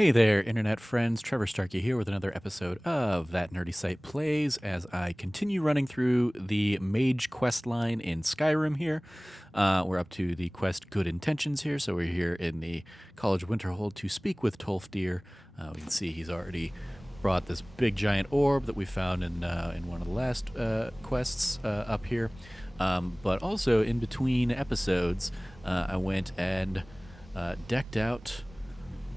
Hey there, internet friends. Trevor Starkey here with another episode of That Nerdy Site Plays as I continue running through the Mage quest line in Skyrim here. We're up to the quest Good Intentions here, so we're here in the College of Winterhold to speak with Tolfdir. We can see he's already brought this big giant orb that we found in one of the last quests up here. But also in between episodes, I went and decked out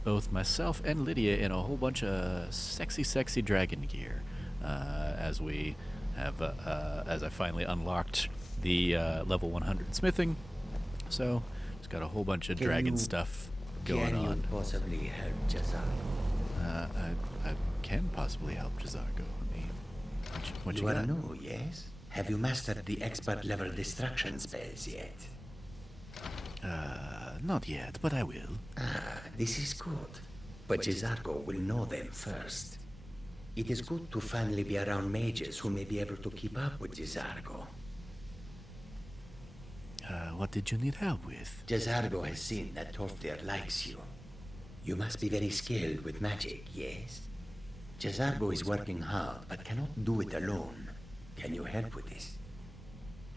both myself and Lydia in a whole bunch of sexy dragon gear, as we have, as I finally unlocked the level 100 smithing. So, just got a whole bunch of dragon stuff going on. Can you possibly help Jazargo? I can possibly help Jazargo. What you got? Know, yes? Have you mastered the expert level destruction spells yet? Not yet, but I will. This is good. But Jazargo will know them first. It is good to finally be around mages who may be able to keep up with Jazargo. What did you need help with? Jazargo has seen that Tolfdir likes you. You must be very skilled with magic, yes? Jazargo is working hard, but cannot do it alone. Can you help with this?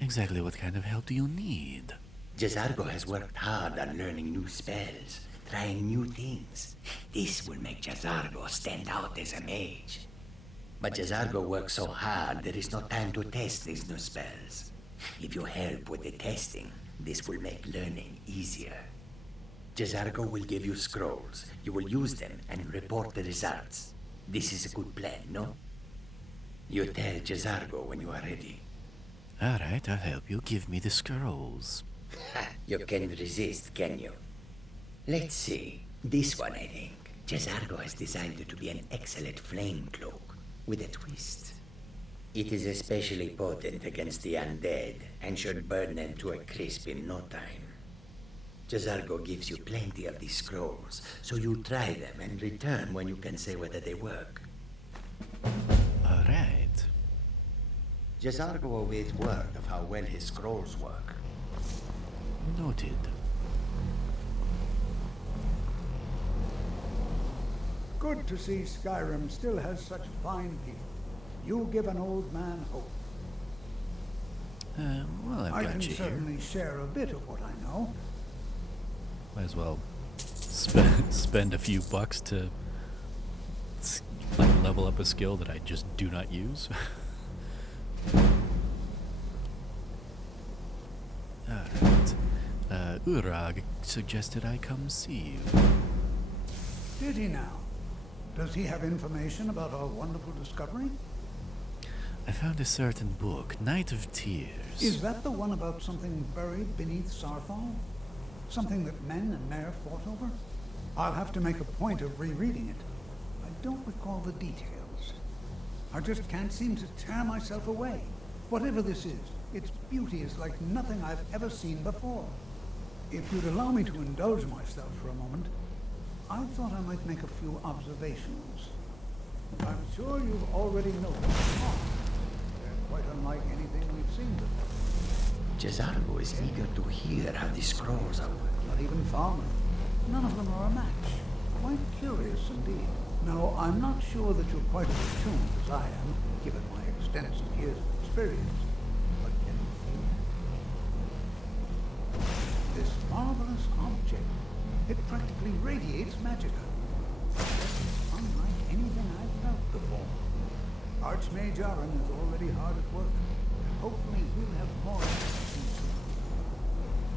Exactly what kind of help do you need? Jazargo has worked hard on learning new spells, trying new things. This will make Jazargo stand out as a mage. But Jazargo works so hard, there is no time to test these new spells. If you help with the testing, this will make learning easier. Jazargo will give you scrolls. You will use them and report the results. This is a good plan, no? You tell Jazargo when you are ready. All right, I'll help you. Give me the scrolls. You can't resist, can you? Let's see. This one, I think. Jazargo has designed it to be an excellent flame cloak with a twist. It is especially potent against the undead and should burn them to a crisp in no time. Jazargo gives you plenty of these scrolls, so you try them and return when you can say whether they work. All right. Jazargo awaits word of how well his scrolls work. Noted. Good to see Skyrim still has such fine people. You give an old man hope. Well, I've I got can you here. certainly share a bit of what I know. Might as well spend a few bucks to level up a skill that I just do not use. Alright. Urag suggested I come see you. Did he now? Does he have information about our wonderful discovery? I found a certain book, Night of Tears. Is that the one about something buried beneath Sarthal? Something that men and Mare fought over? I'll have to make a point of rereading it. I don't recall the details. I just can't seem to tear myself away. Whatever this is, its beauty is like nothing I've ever seen before. If you'd allow me to indulge myself for a moment, I thought I might make a few observations. I'm sure you've already noticed them. They're quite unlike anything we've seen before. Jazargo is eager to hear how the scrolls are working. Not even farming. None of them are a match. Quite curious indeed. Now, I'm not sure that you're quite as attuned as I am, given my extensive years of experience. But can you feel it? This marvelous object, it practically radiates magicka. It's unlike anything I've felt before. Archmage Aaron is already hard at work, and hopefully we'll have more information soon.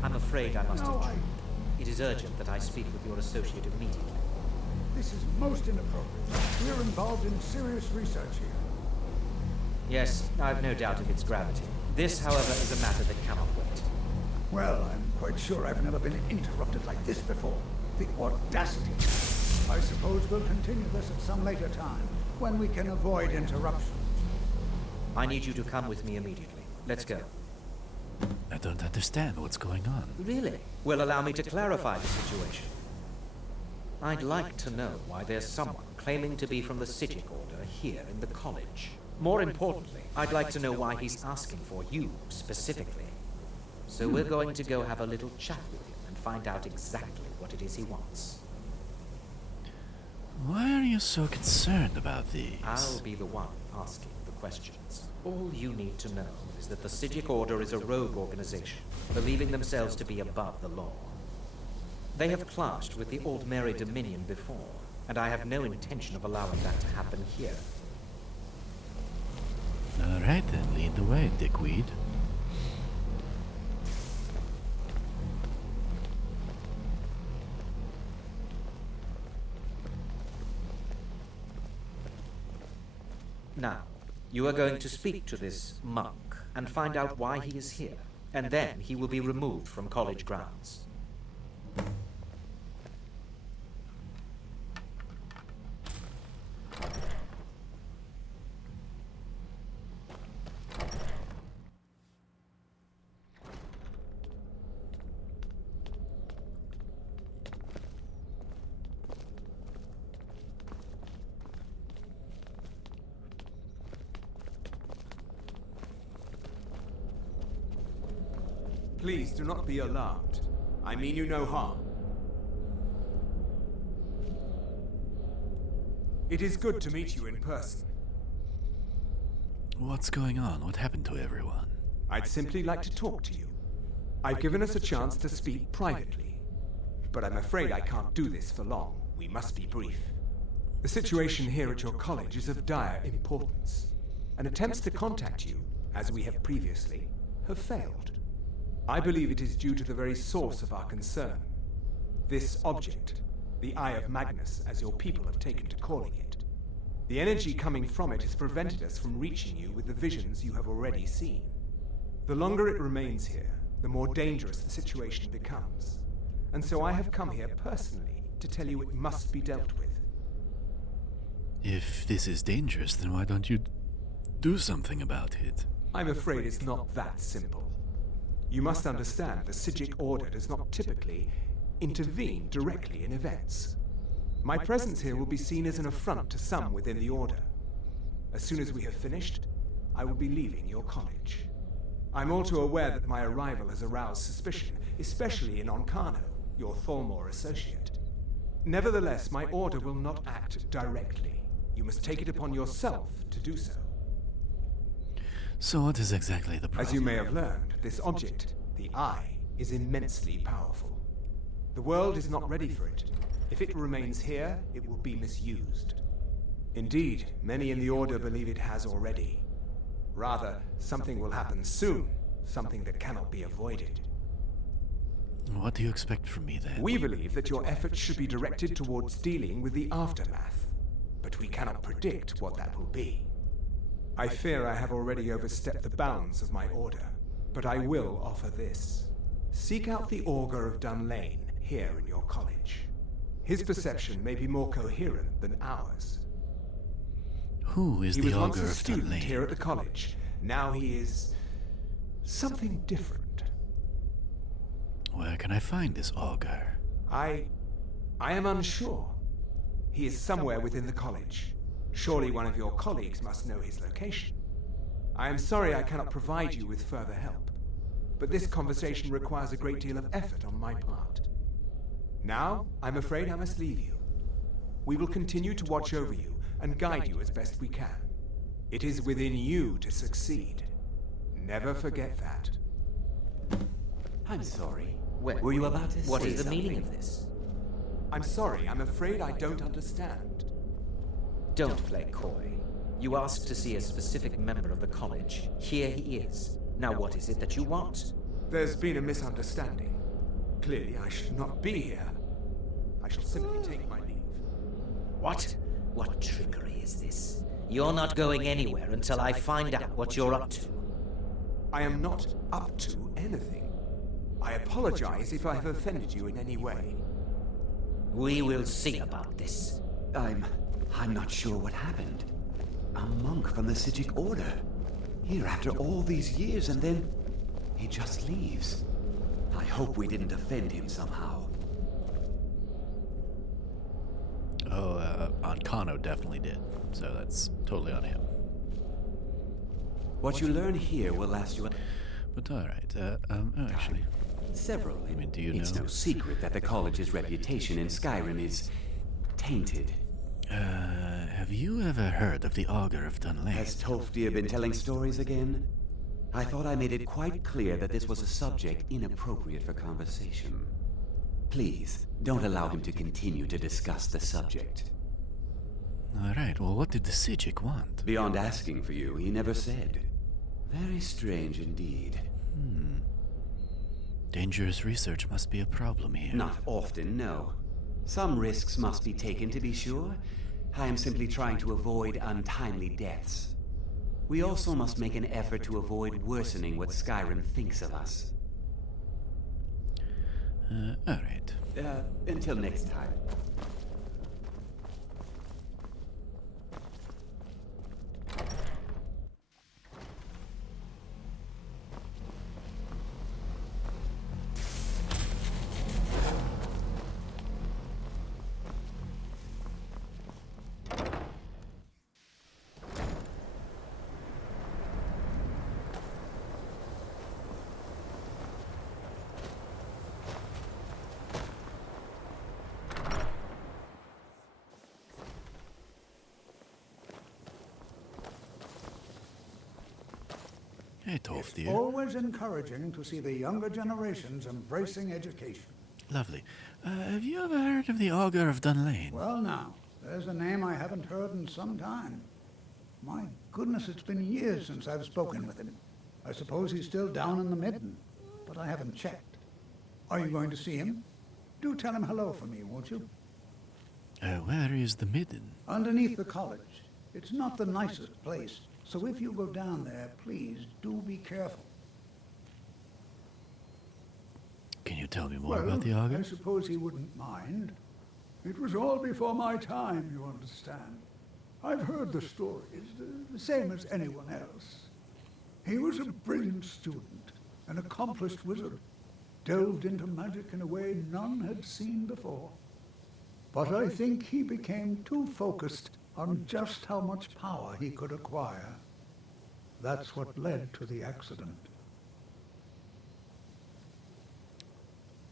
I'm afraid I must No, intrude. It is urgent that I speak with your associate immediately. This is most inappropriate. We're involved in serious research here. Yes, I've no doubt of its gravity. This, however, is a matter that cannot wait. Well, I'm quite sure I've never been interrupted like this before. The audacity. I suppose we'll continue this at some later time, when we can avoid interruption. I need you to come with me immediately. Let's go. I don't understand what's going on. Really? Well, allow me to clarify the situation. I'd like to know why there's someone claiming to be from the Sijic Order here in the college. More importantly, I'd like to know why he's asking for you, specifically. So we're going to go have a little chat with him and find out exactly what it is he wants. you so concerned about these? I'll be the one asking the questions. All you need to know is that the Psijic Order is a rogue organization, believing themselves to be above the law. They have clashed with the Aldmeri Dominion before, and I have no intention of allowing that to happen here. All right, then, lead the way, dickweed. Now, you are going to speak to this monk and find out why he is here, and then he will be removed from college grounds. Please do not be alarmed. I mean you no harm. It is good to meet you in person. What's going on? What happened to everyone? I'd simply like to talk to you. I've given us a chance to speak privately, but I'm afraid I can't do this for long. We must be brief. The situation here at your college is of dire importance, and attempts to contact you, as we have previously, have failed. I believe it is due to the very source of our concern. This object, the Eye of Magnus, as your people have taken to calling it. The energy coming from it has prevented us from reaching you with the visions you have already seen. The longer it remains here, the more dangerous the situation becomes. And so I have come here personally to tell you it must be dealt with. If this is dangerous, then why don't you do something about it? I'm afraid it's not that simple. You must understand the Psijic Order does not typically intervene directly in events. My presence here will be seen as an affront to some within the Order. As soon as we have finished, I will be leaving your college. I'm all too aware that my arrival has aroused suspicion, especially in Onkano, your Thalmor associate. Nevertheless, my Order will not act directly. You must take it upon yourself to do so. So what is exactly the problem? As you may have learned, this object, the Eye, is immensely powerful. The world is not ready for it. If it remains here, it will be misused. Indeed, many in the Order believe it has already. Rather, something will happen soon, something that cannot be avoided. What do you expect from me, then? We believe that your efforts should be directed towards dealing with the aftermath, but we cannot predict what that will be. I fear I have already overstepped the bounds of my Order, but I will offer this. Seek out the Augur of Dunlane here in your college. His perception may be more coherent than ours. Who is He the was once Augur a of student Dunlane? here at the college. Now he is something different. Where can I find this Augur? I am unsure. He is somewhere within the college. Surely one of your colleagues must know his location. I am sorry I cannot provide you with further help, but this conversation requires a great deal of effort on my part. Now, I'm afraid I must leave you. We will continue to watch over you and guide you as best we can. It is within you to succeed. Never forget that. I'm sorry. Well, Were you about to what say is the meaning something? of this? I'm sorry, I'm afraid I don't understand. Don't play coy. You asked to see a specific member of the college. Here he is. Now what is it that you want? There's been a misunderstanding. Clearly, I should not be here. I shall simply take my leave. What? What trickery is this? You're not going anywhere until I find out what you're up to. I am not up to anything. I apologize if I have offended you in any way. We will see about this. I'm not sure what happened. A monk from the Psijic Order. Here after all these years, and then he just leaves. I hope we didn't offend him somehow. Onkano definitely did. So that's totally on him. What you learn here will last you But alright, actually, several. I mean, do you It's know? no secret that the college's reputation in Skyrim is tainted. Have you ever heard of the Augur of Dunlane? Has Tolfdir been telling stories again? I thought I made it quite clear that this was a subject inappropriate for conversation. Please, don't allow him to continue to discuss the subject. All right, well, what did the Sijic want? Beyond asking for you, he never said. Very strange indeed. Dangerous research must be a problem here. Not often, no. Some risks must be taken to be sure. I am simply trying to avoid untimely deaths. We also must make an effort to avoid worsening what Skyrim thinks of us. All right. Until next time. Hey, Tolfdir. Always encouraging to see the younger generations embracing education. Lovely. Have you ever heard of the Augur of Dunlane? Well now, there's a name I haven't heard in some time. My goodness, it's been years since I've spoken with him. I suppose he's still down in the Midden, but I haven't checked. Are you going to see him? Do tell him hello for me, won't you? Where is the Midden? Underneath the college. It's not the nicest place, so if you go down there, please do be careful. Can you tell me more about the Augur? I suppose he wouldn't mind. It was all before my time, you understand. I've heard the stories, the same as anyone else. He was a brilliant student, an accomplished wizard, delved into magic in a way none had seen before. But I think he became too focused on just how much power he could acquire. That's what led to the accident.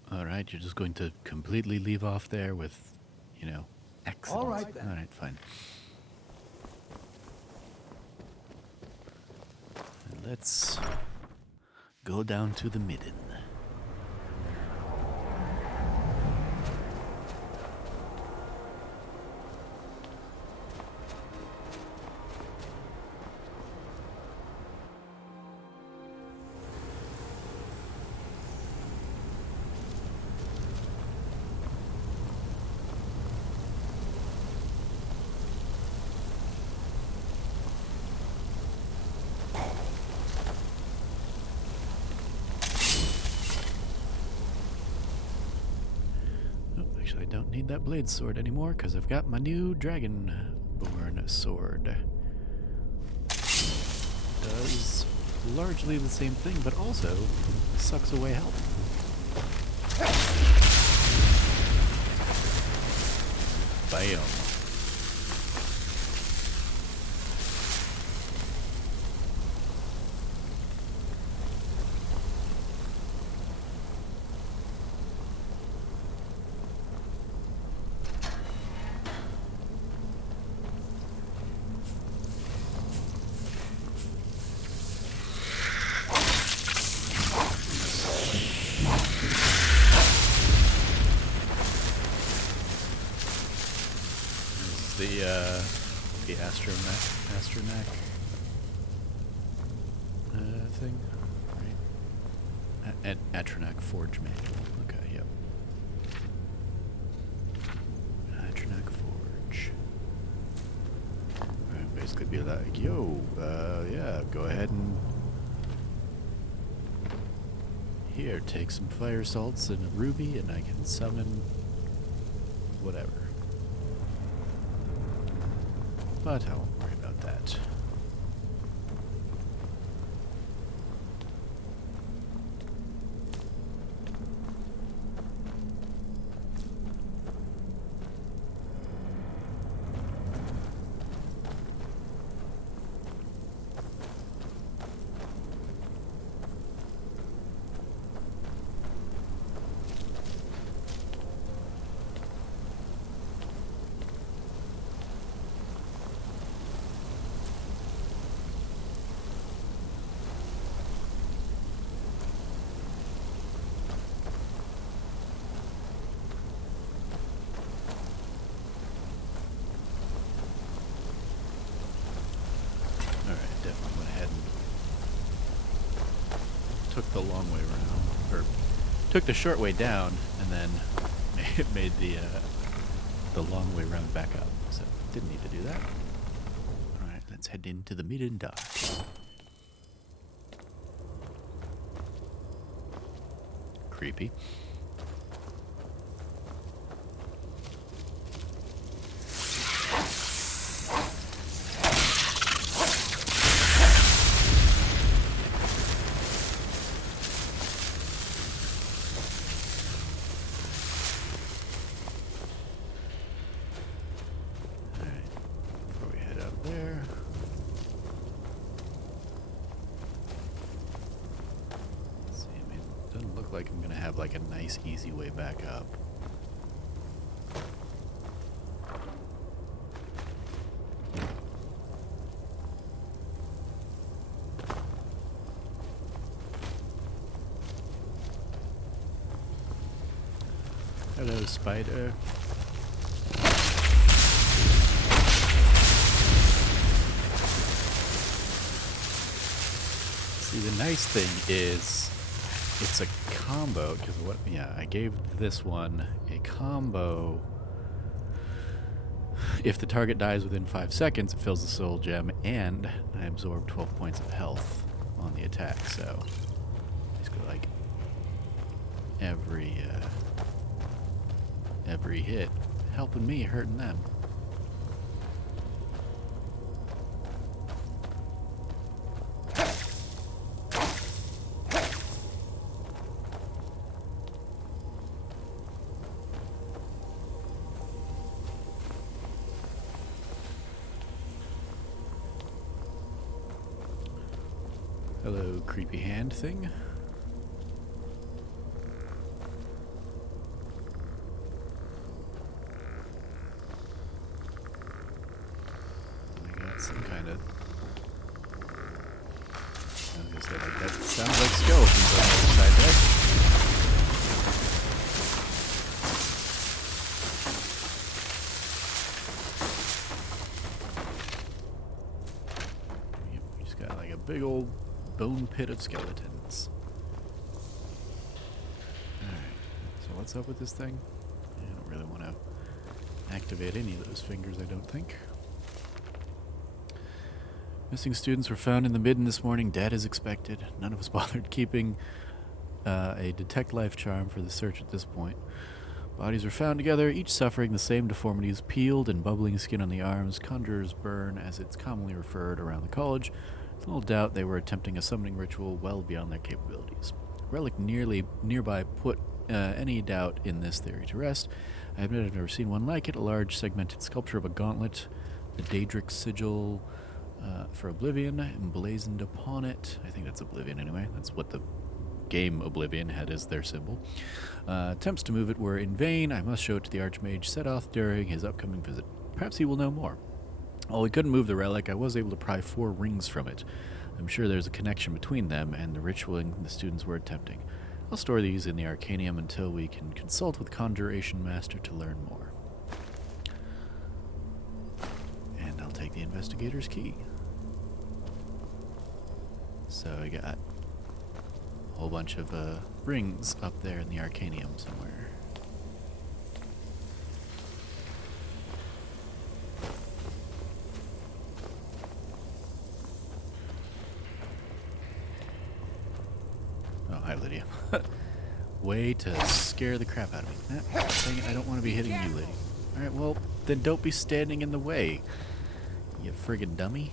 All right, you're just going to completely leave off there with, accidents. All right, then. All right, fine. Let's go down to the Midden. Actually, I don't need that blade sword anymore because I've got my new Dragonborn sword. Does largely the same thing, but also sucks away health. Bam. The Astronac thing, right? Atronac Forge Mage. Okay, yep. Atronac Forge. Right, basically be like, yo, yeah, go ahead and here, take some fire salts and a ruby, and I can summon whatever. But I won't worry about that. the long way around, or took the short way down, and then made the long way round back up. So didn't need to do that. All right, let's head into the Midden Dark. Creepy. Like I'm gonna have like a nice easy way back up. Hello, spider. See, the nice thing is it's a combo, because I gave this one a combo. If the target dies within 5 seconds, it fills the soul gem, and I absorb 12 points of health on the attack. So basically, like every hit, helping me, hurting them. Hello, creepy hand thing. I got some kind of... I was gonna say, like, that sounds like skeletons on the other side there. Yep, we just got like a big old bone pit of skeletons. Alright, so what's up with this thing? I don't really want to activate any of those fingers, I don't think. Missing students were found in the Midden this morning, dead as expected. None of us bothered keeping a detect life charm for the search at this point. Bodies were found together, each suffering the same deformities: peeled and bubbling skin on the arms, conjurer's burn, as it's commonly referred around the college. Little doubt they were attempting a summoning ritual well beyond their capabilities. Relic nearby put any doubt in this theory to rest. I admit I've never seen one like it, a large segmented sculpture of a gauntlet, the Daedric sigil for Oblivion emblazoned upon it. I think that's Oblivion anyway. That's what the game Oblivion had as their symbol. Attempts to move it were in vain. I must show it to the Archmage Setoth during his upcoming visit. Perhaps he will know more. While we couldn't move the relic, I was able to pry 4 rings from it. I'm sure there's a connection between them and the ritualing the students were attempting. I'll store these in the Arcanium until we can consult with Conjuration Master to learn more. And I'll take the Investigator's Key. So I got a whole bunch of rings up there in the Arcanium somewhere. Oh, hi, Lydia. Way to scare the crap out of me. Dang it, I don't want to be hitting you, lady. Alright, well, then don't be standing in the way, you friggin' dummy.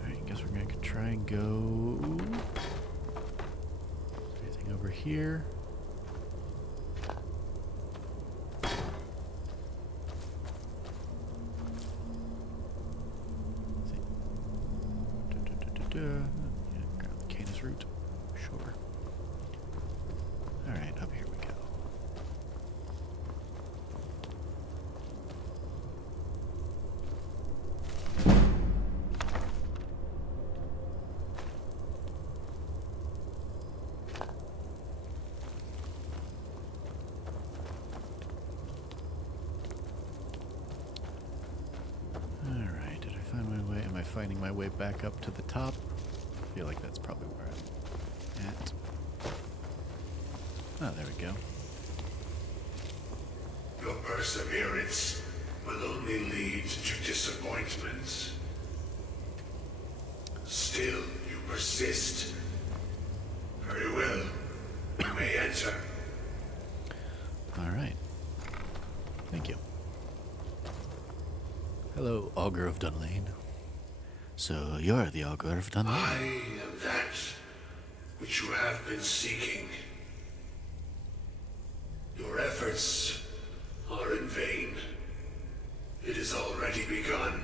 Alright, I guess we're gonna try and go... Anything over here? Yeah, grab the Canis root. Sure. Alright, up here we go. finding my way back up to the top. I feel like that's probably where I'm at. Oh, there we go. Your perseverance will only lead to disappointments. Still, you persist. Very well. You may enter. Alright. Thank you. Hello, Augur of Dunlane. So, you're the Augur of Dunlane? I am that which you have been seeking. Your efforts are in vain. It has already begun.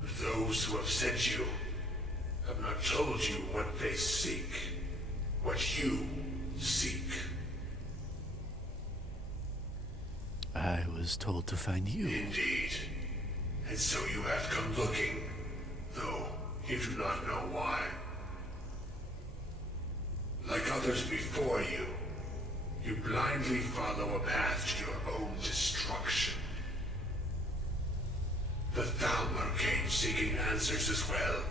But those who have sent you have not told you what they seek, what you seek. I was told to find you. Indeed. And so you have come looking, though you do not know why. Like others before you, you blindly follow a path to your own destruction. The Thalmor came seeking answers as well,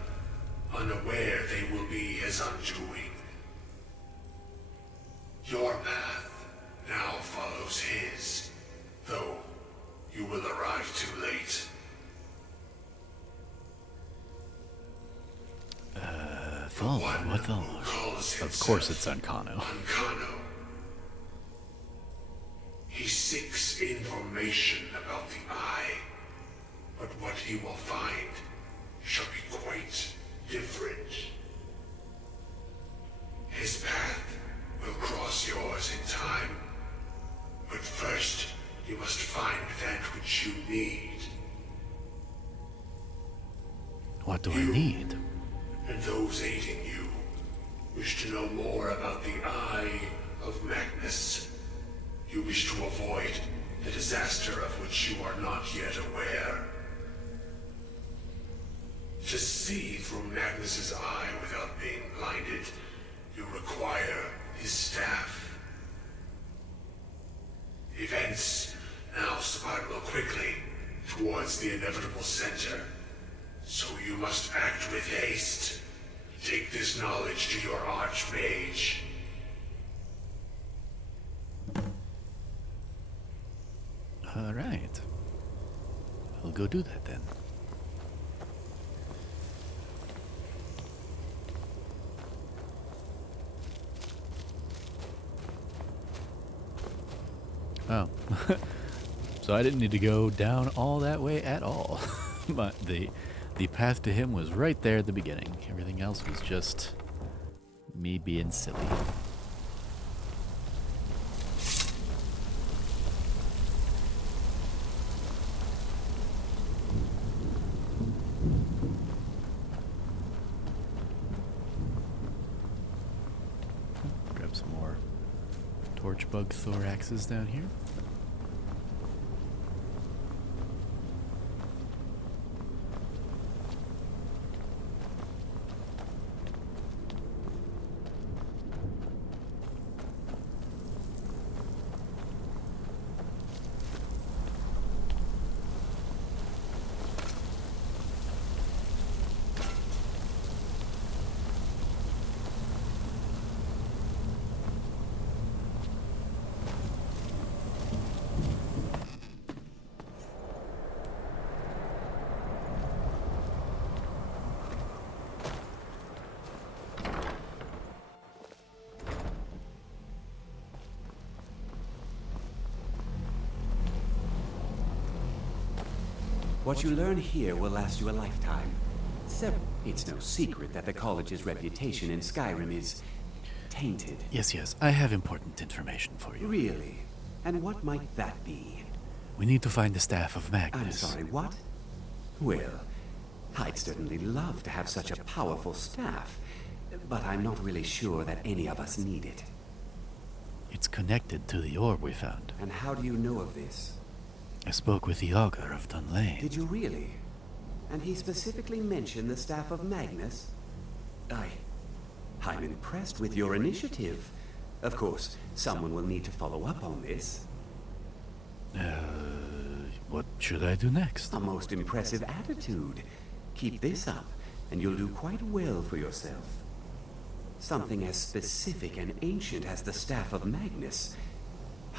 unaware they will be his undoing. Your path now follows his, though you will arrive too late. Thalmor? What Thalmor? Of course it's Unkano. Unkano. He seeks information about the Eye, but what he will find shall be quite different. His path will cross yours in time, but first you must find that which you need. What do I need? And those aiding you wish to know more about the Eye of Magnus. You wish to avoid the disaster of which you are not yet aware. To see through Magnus's eye without being blinded, you require his staff. Events now spiral quickly towards the inevitable center, so you must act with haste. Take this knowledge to your Archmage. Alright. I'll go do that then. Oh. So I didn't need to go down all that way at all. But the path to him was right there at the beginning. Everything else was just me being silly. Grab some more torchbug thoraxes down here. What you learn here will last you a lifetime. It's no secret that the college's reputation in Skyrim is tainted. Yes, I have important information for you. Really? And what might that be? We need to find the Staff of I'm Magnus. sorry, what? Well, I'd certainly love to have such a powerful staff, but I'm not really sure that any of us need it. It's connected to the orb we found. And how do you know of this? I spoke with the Augur of Dunlane. Did you really? And he specifically mentioned the Staff of Magnus? I'm impressed with your initiative. Of course, someone will need to follow up on this. What should I do next? A most impressive attitude. Keep this up, and you'll do quite well for yourself. Something as specific and ancient as the Staff of Magnus.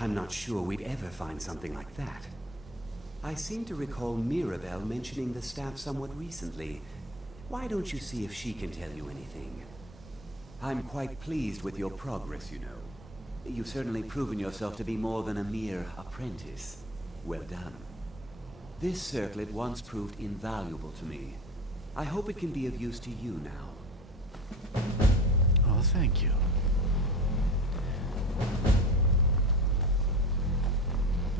I'm not sure we'd ever find something like that. I seem to recall Mirabelle mentioning the staff somewhat recently. Why don't you see if she can tell you anything? I'm quite pleased with your progress, you know. You've certainly proven yourself to be more than a mere apprentice. Well done. This circlet once proved invaluable to me. I hope it can be of use to you now. Oh, thank you.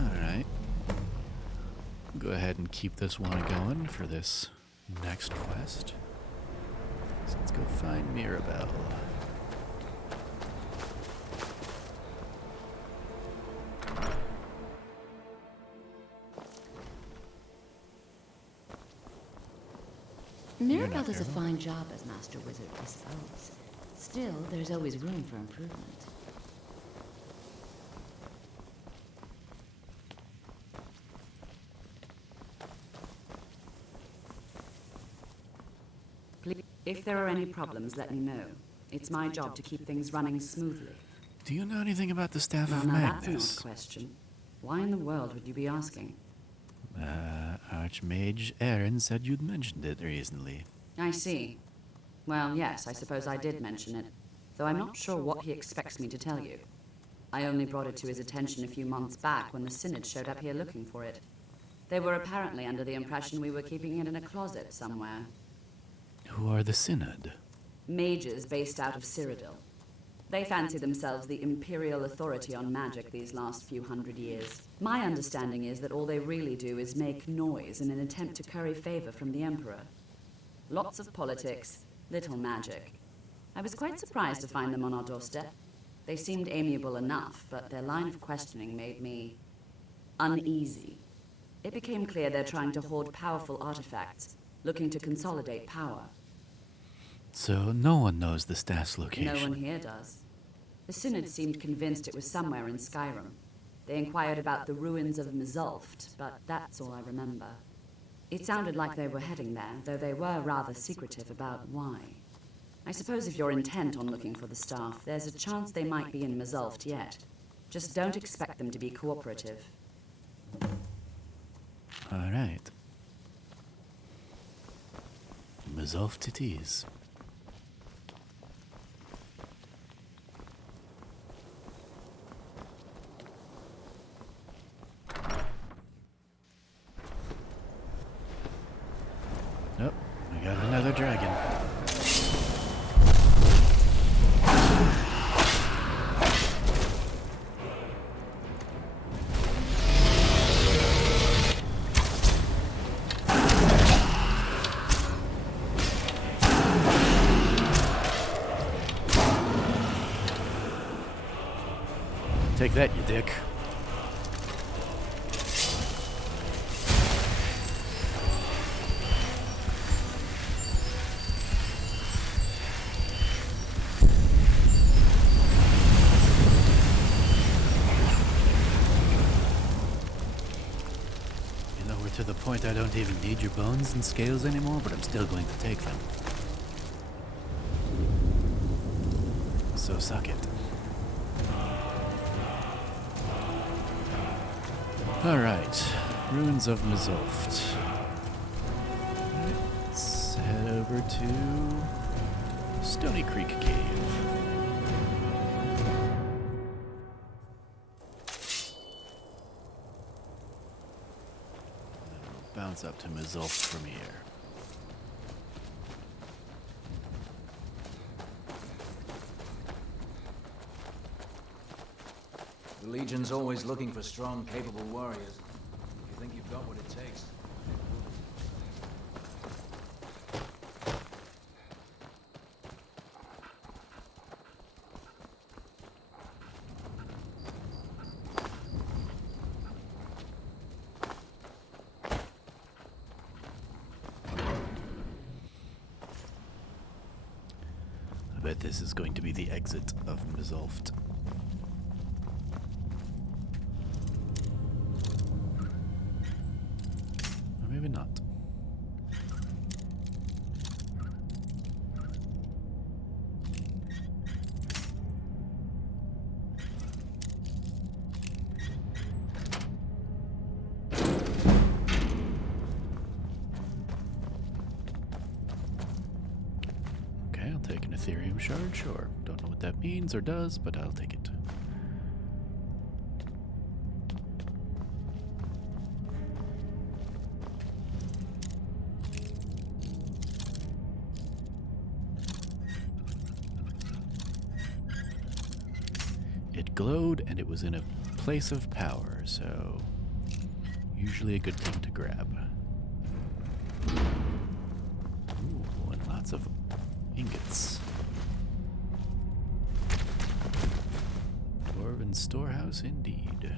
Alright. Go ahead and keep this one going for this next quest. So let's go find Mirabelle. Mirabelle does a fine job as Master Wizard, I suppose. Still, there's always room for improvement. If there are any problems, let me know. It's my job to keep things running smoothly. Do you know anything about the Staff of Well, now that's an Magnus? odd question. Why in the world would you be asking? Archmage Aaron said you'd mentioned it recently. I see. Well, yes, I suppose I did mention it, though I'm not sure what he expects me to tell you. I only brought it to his attention a few months back when the Synod showed up here looking for it. They were apparently under the impression we were keeping it in a closet somewhere. Who are the Synod? Mages based out of Cyrodiil. They fancy themselves the imperial authority on magic these last few hundred years. My understanding is that all they really do is make noise in an attempt to curry favor from the Emperor. Lots of politics, little magic. I was quite surprised to find them on our doorstep. They seemed amiable enough, but their line of questioning made me uneasy. It became clear they're trying to hoard powerful artifacts, looking to consolidate power. So no one knows the staff's location. No one here does. The Synod seemed convinced it was somewhere in Skyrim. They inquired about the ruins of Mizulft, but that's all I remember. It sounded like they were heading there, though they were rather secretive about why. I suppose if you're intent on looking for the staff, there's a chance they might be in Mizulft yet. Just don't expect them to be cooperative. All right. Mizulft it is. Nope, we got another dragon. Take that, you dick. You know, we're to the point I don't even need your bones and scales anymore, but I'm still going to take them. So suck it. Alright, Ruins of Mizulft. Let's head over to Stony Creek Cave. And then we'll bounce up to Mizulft from here. The Legion's always looking for strong, capable warriors. If you think you've got what it takes. I bet this is going to be the exit of Mizulft. Ethereum shard, sure. Don't know what that means or does, but I'll take it. It glowed and it was in a place of power, so usually a good thing to grab. Ooh, and lots of ingots. Dwarven storehouse indeed.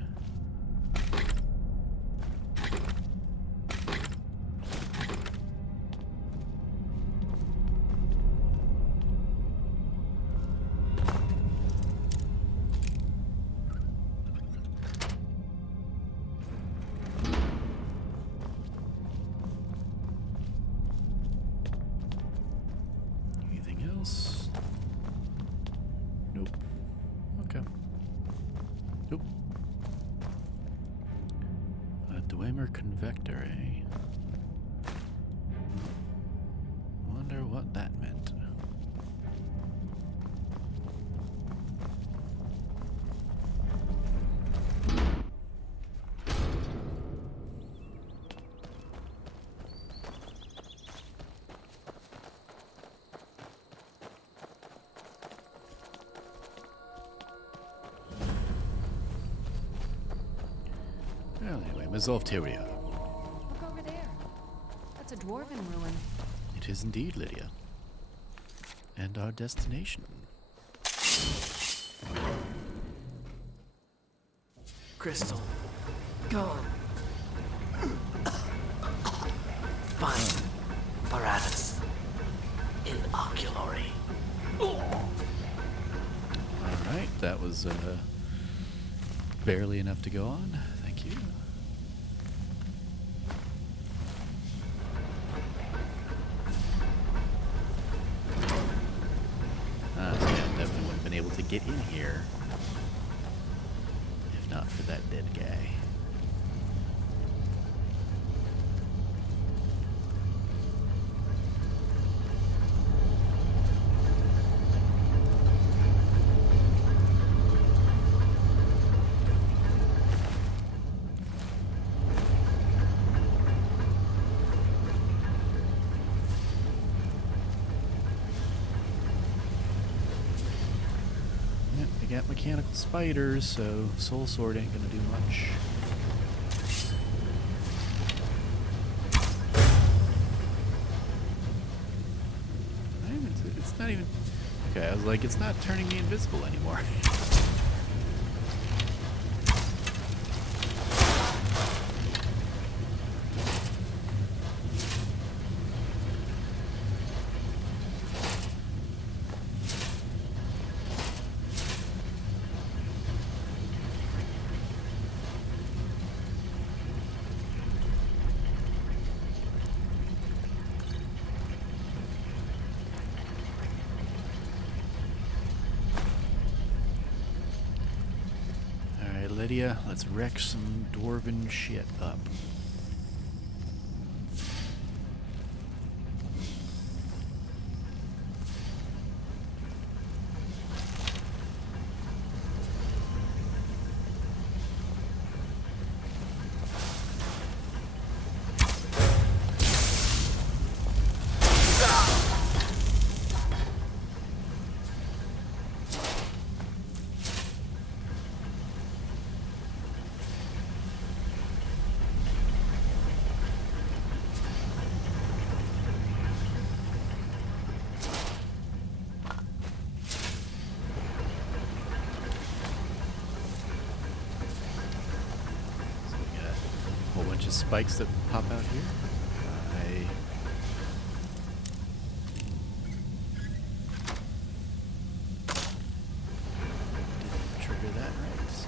Nope. Okay. Nope. A Dwemer convector, eh? Wonder what that meant. Well, anyway, Mazolft, here we are. Look over there. That's a dwarven ruin. It is indeed, Lydia. And our destination. Crystal. Gone. Fine. Paratus. In oculory. Alright, that was barely enough to go on. Thank you. So yeah, definitely wouldn't have been able to get in here if not for that dead guy. Yep, we got mechanical spiders, so soul sword ain't gonna do much. It's not even... Okay, I was like, it's not turning me invisible anymore. Lydia, let's wreck some dwarven shit up. Spikes that pop out here. Didn't trigger that right. So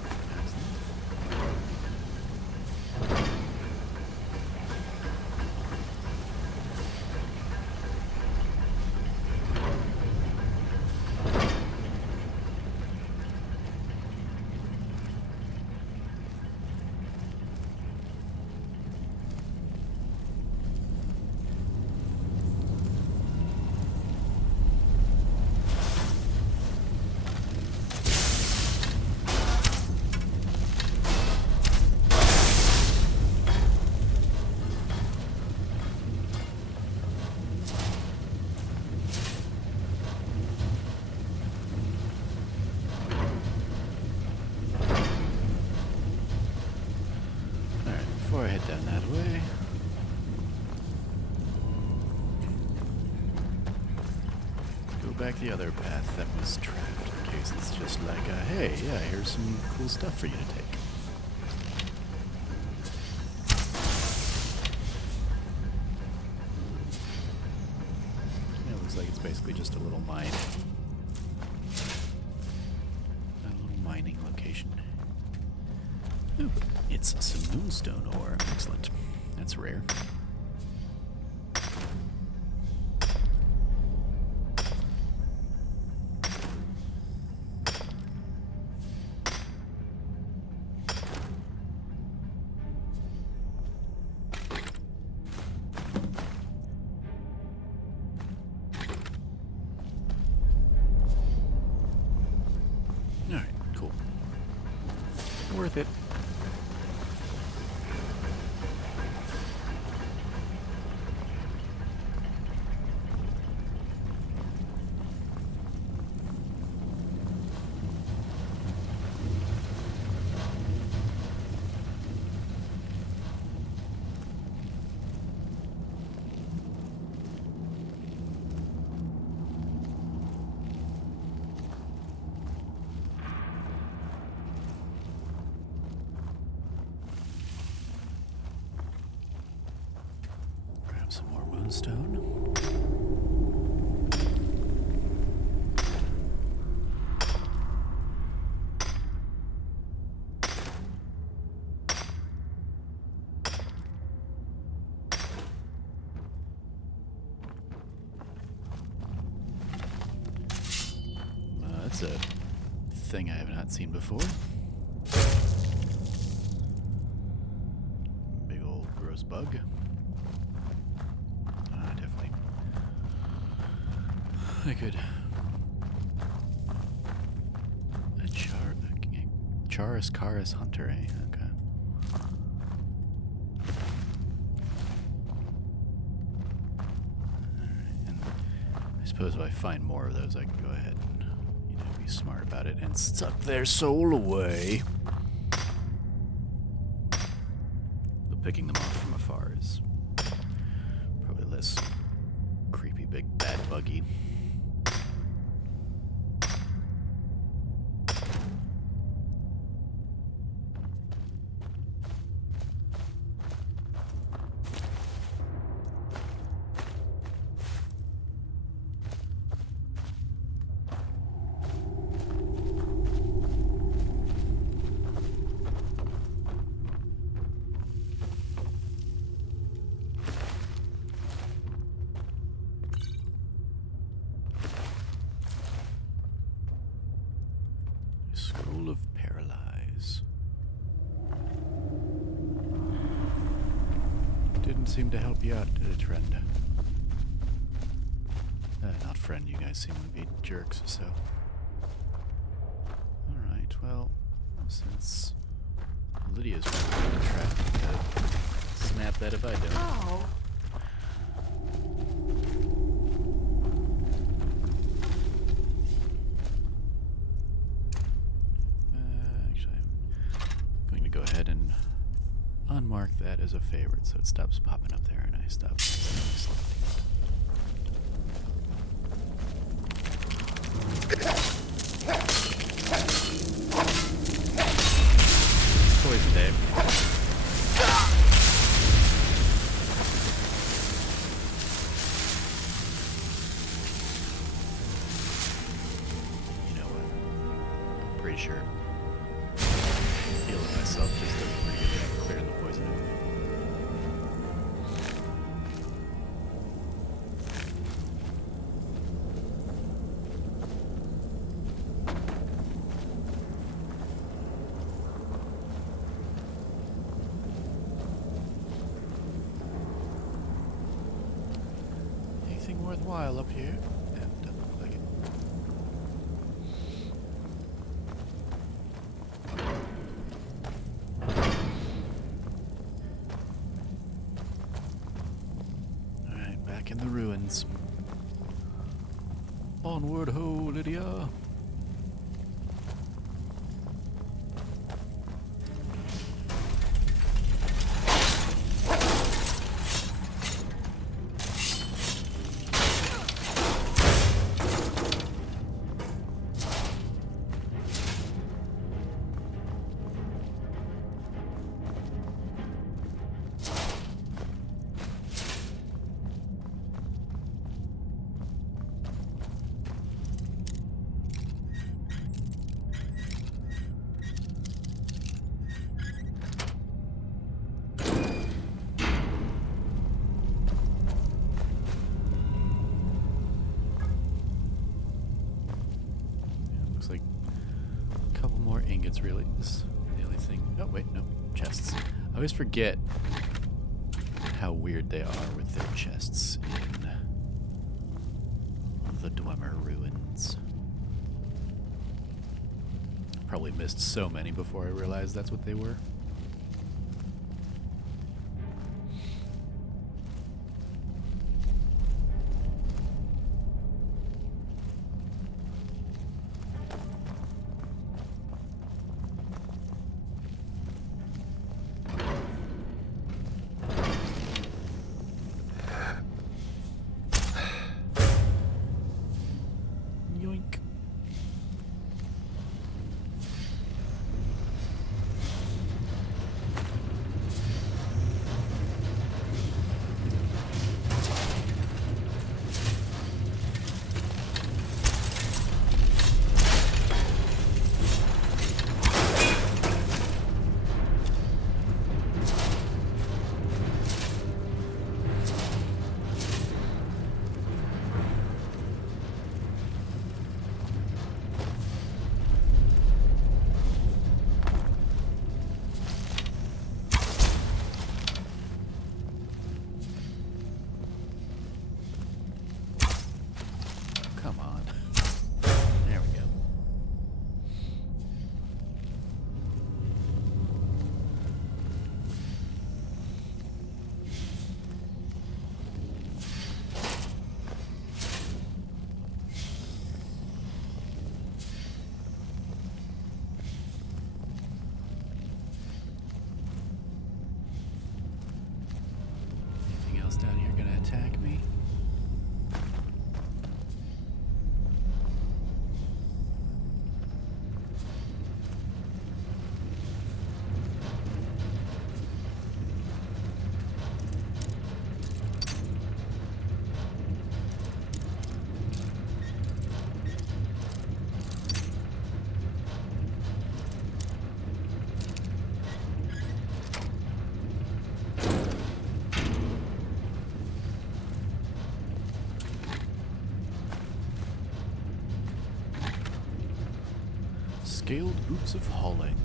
the other path that was trapped, in case it's just like, hey, yeah, here's some cool stuff for you to take. Yeah, it looks like it's basically just a little mine. A little mining location. Ooh, it's some moonstone ore. Excellent. That's rare. Alright, cool. Worth it. Grab some more moonstone. That's a thing I have not seen before. Big old gross bug. Definitely. I could. A Charis Caris Hunter, eh? Okay. Alright, and I suppose if I find more of those, I can go ahead and, be smart about it and suck their soul away. Though picking them off from afar is probably less creepy, big, bad buggy. Scroll of Paralyze. Didn't seem to help you out, did it, friend? Not friend, you guys seem to be jerks, so. Alright, well, since Lydia's running the trap, snap that if I don't. Oh. Actually, I'm going to go ahead and unmark that as a favorite so it stops popping up there and I stop selecting it. Poison Dave. You know what? I'm pretty sure healing myself just does a pretty good job of clearing the poison out. Anything worthwhile up here? Yeah, doesn't look like it. Alright, back in the ruins. Onward ho, Lydia! looks like a couple more ingots, really. This is the only thing. Oh, wait, no. Chests. I always forget how weird they are with their chests in the Dwemer ruins. Probably missed so many before I realized that's what they were. Yoink. Come on. There we go. Anything else down here gonna attack me? Scaled boots of hauling.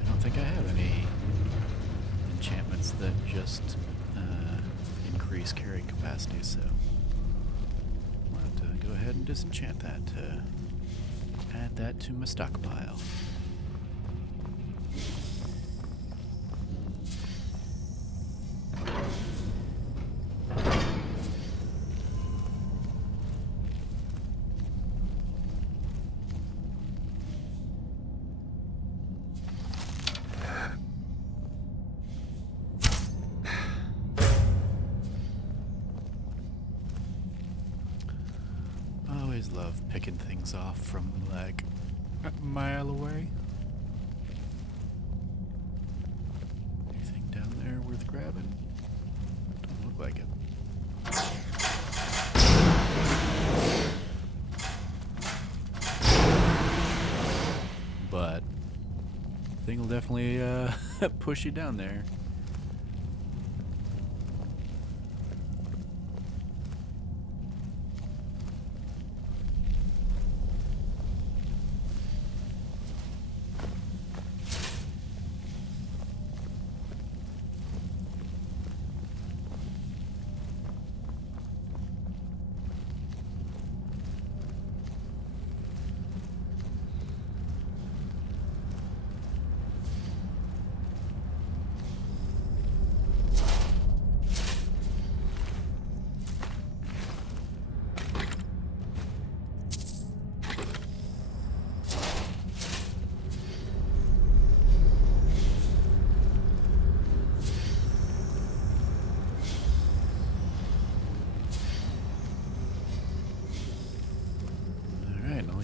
I don't think I have any enchantments that just increase carrying capacity, so I'll have to go ahead and disenchant that to add that to my stockpile. Always love picking things off from like a mile away. Anything down there worth grabbing? Don't look like it. But thing will definitely push you down there.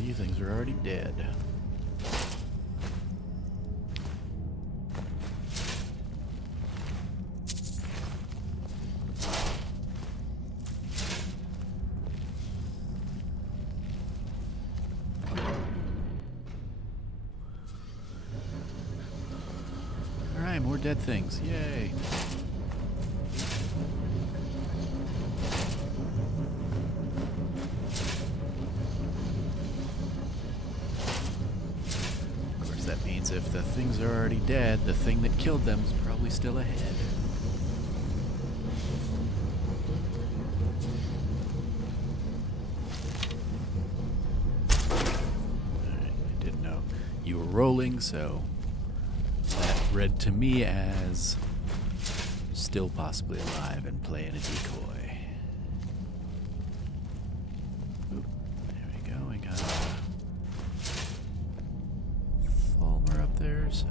You things are already dead. Alright, more dead things. Yay. that means if the things are already dead, the thing that killed them is probably still ahead. Alright, I didn't know you were rolling, so that read to me as still possibly alive and playing a decoy. Oop, there we go. We got Falmer up there, so.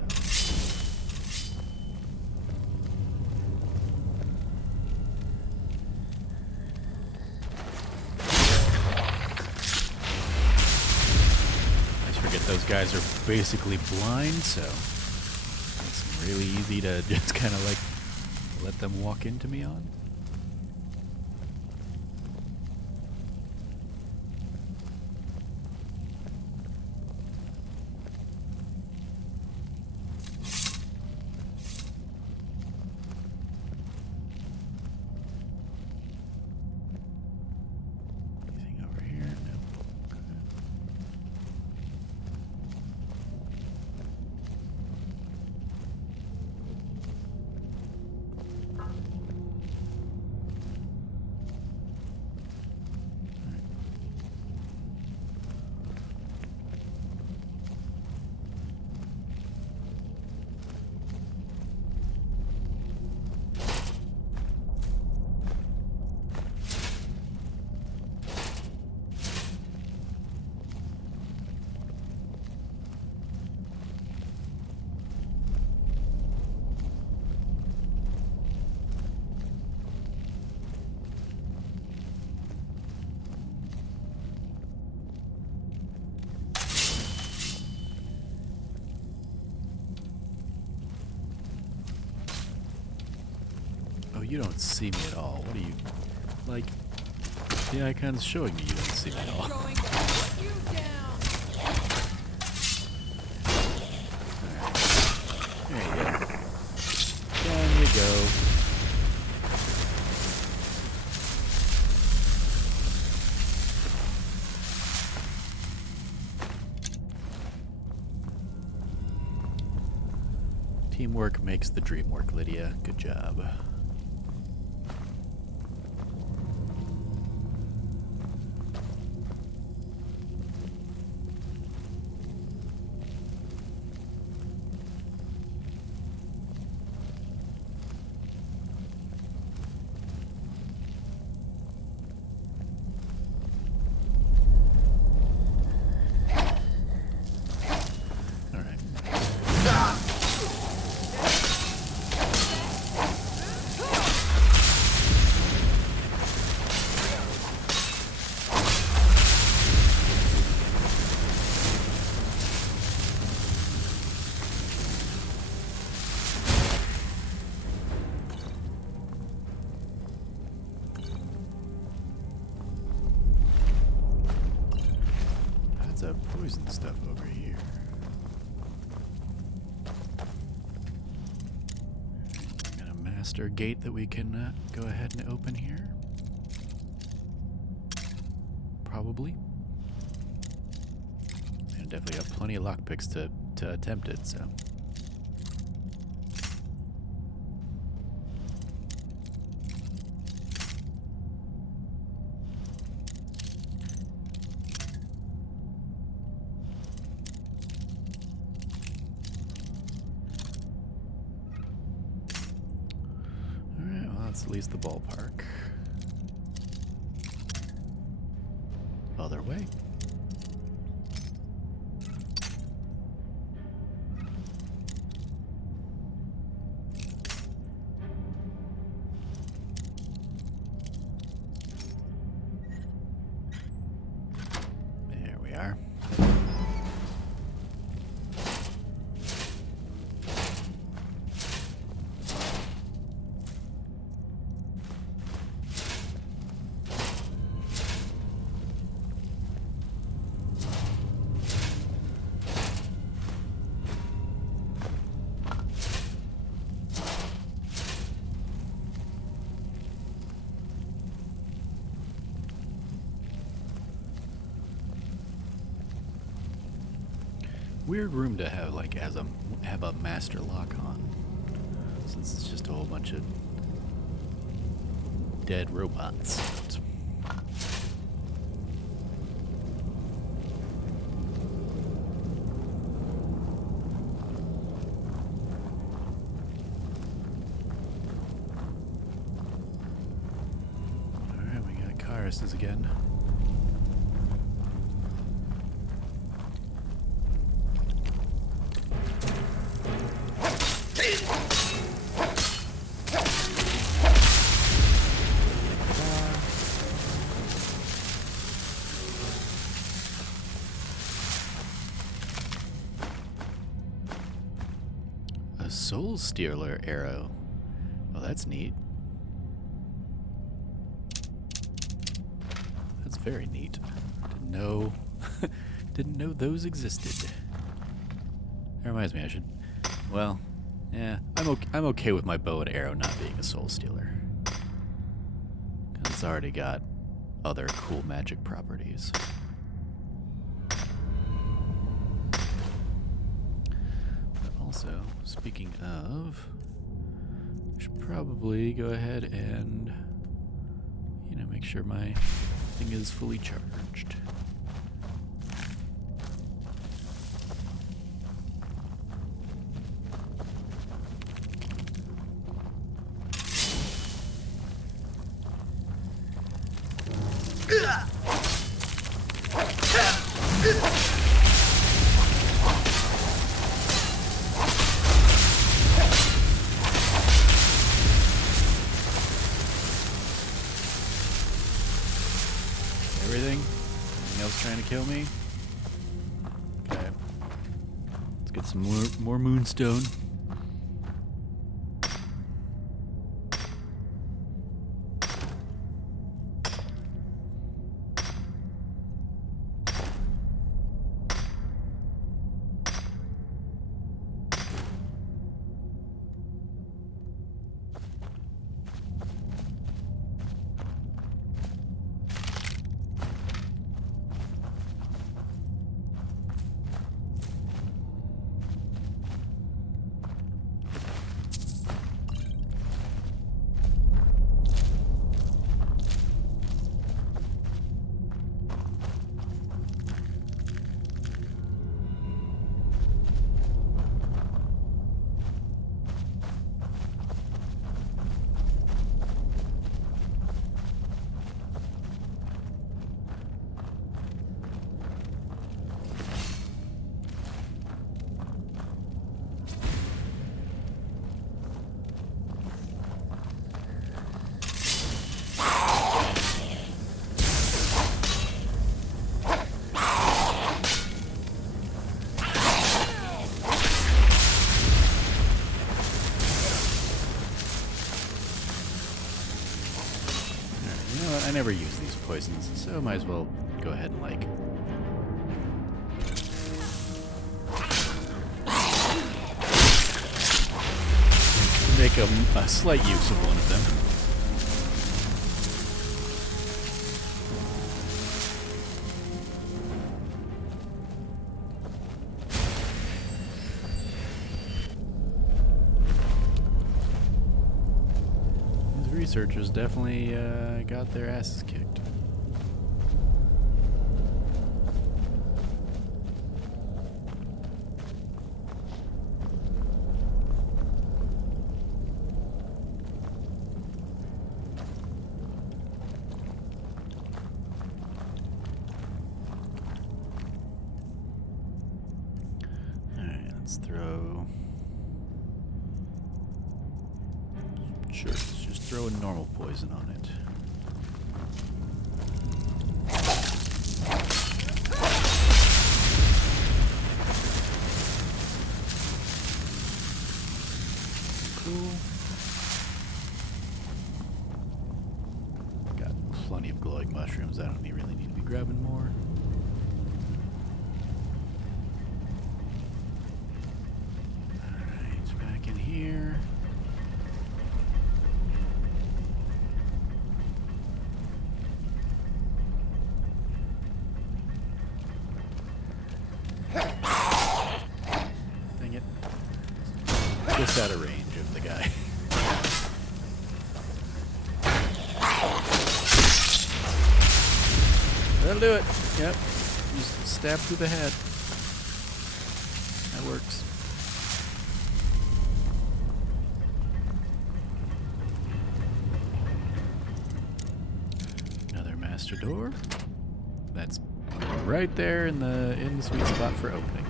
I forget those guys are basically blind, so it's really easy to just kind of like let them walk into me on. Anything over here? No. Okay. Oh, you don't see me at all. What are you, like, the icon's showing me you don't see me at all. Alright. There you go. Down you go. Teamwork makes the dream work, Lydia. Good job. Poison stuff over here. Got a master gate that we can go ahead and open here. Probably. And definitely have plenty of lockpicks to attempt it, so. That's at least the ballpark. Other way. There we are. Weird room to have like have a master lock on, since it's just a whole bunch of dead robots. Alright, we got Kairos again. Soul Stealer arrow. Well, that's neat. That's very neat. Didn't know didn't know those existed. That reminds me, I should. Well, yeah, I'm okay with my bow and arrow not being a Soul Stealer, 'cause it's already got other cool magic properties. Also, speaking of, I should probably go ahead and, make sure my thing is fully charged. Anything else trying to kill me? Okay. Let's get some more moonstone. I never use these poisons, so I might as well go ahead and make a slight use of one of them. Researchers definitely got their asses kicked. Alright, let's throw... Sure. Throw a normal poison on it. Cool. Got plenty of glowing mushrooms. I don't really need to be grabbing more. Alright, back in here. just out of range of the guy. That'll do it. Yep. Just stab through the head. That works. Another master door. That's right there in the sweet spot for opening.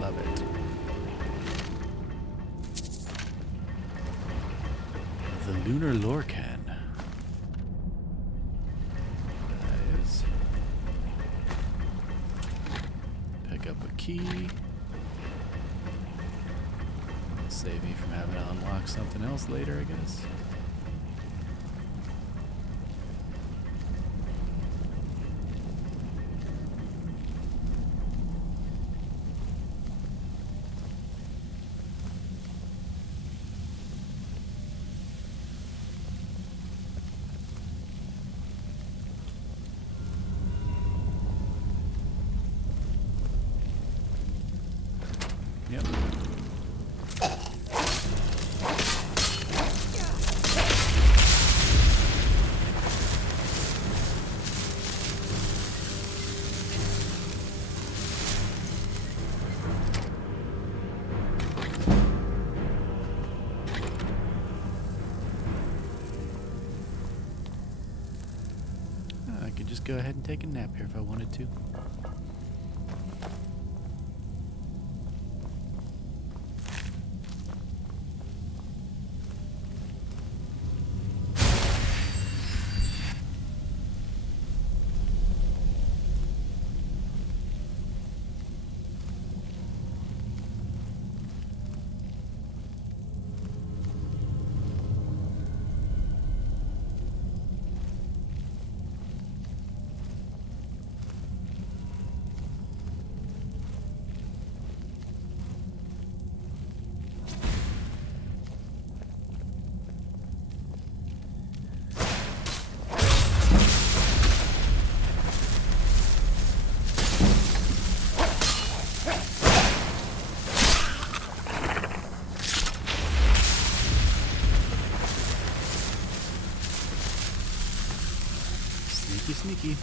Love it. The Lunar Lorcan. That is. Pick up a key. Save me from having to unlock something else later, I guess. Yep. I could just go ahead and take a nap here if I wanted to. Sneaky.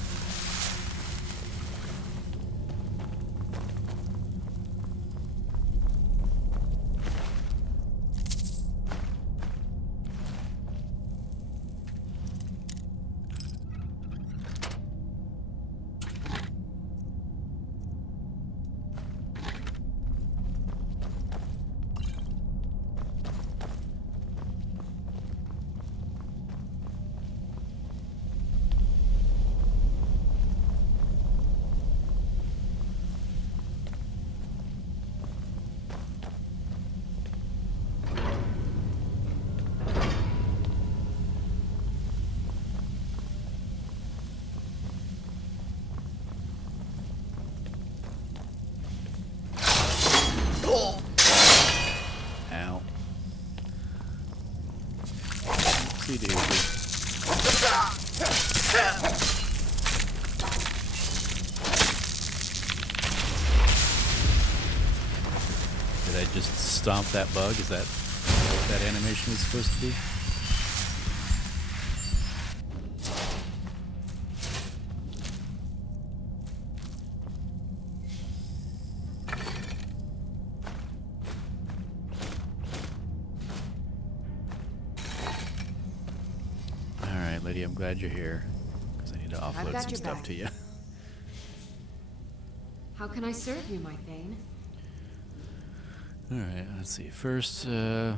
Ow. See, dude. Did I just stomp that bug? Is that what that animation was supposed to be? Alright, lady, I'm glad you're here. Because I need to offload some stuff to you. How can I serve you, my Thane? Alright, let's see. First, we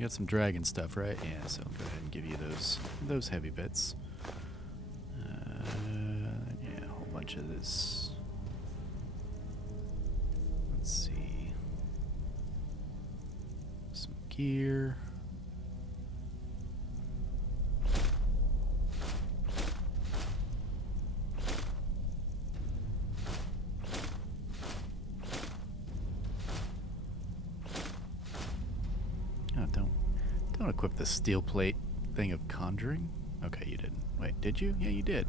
got some dragon stuff, right? Yeah, so I'll go ahead and give you those heavy bits. Yeah, a whole bunch of this. Let's see. Some gear. Don't equip the steel plate thing of conjuring. Okay, you didn't. Wait, did you? Yeah, you did.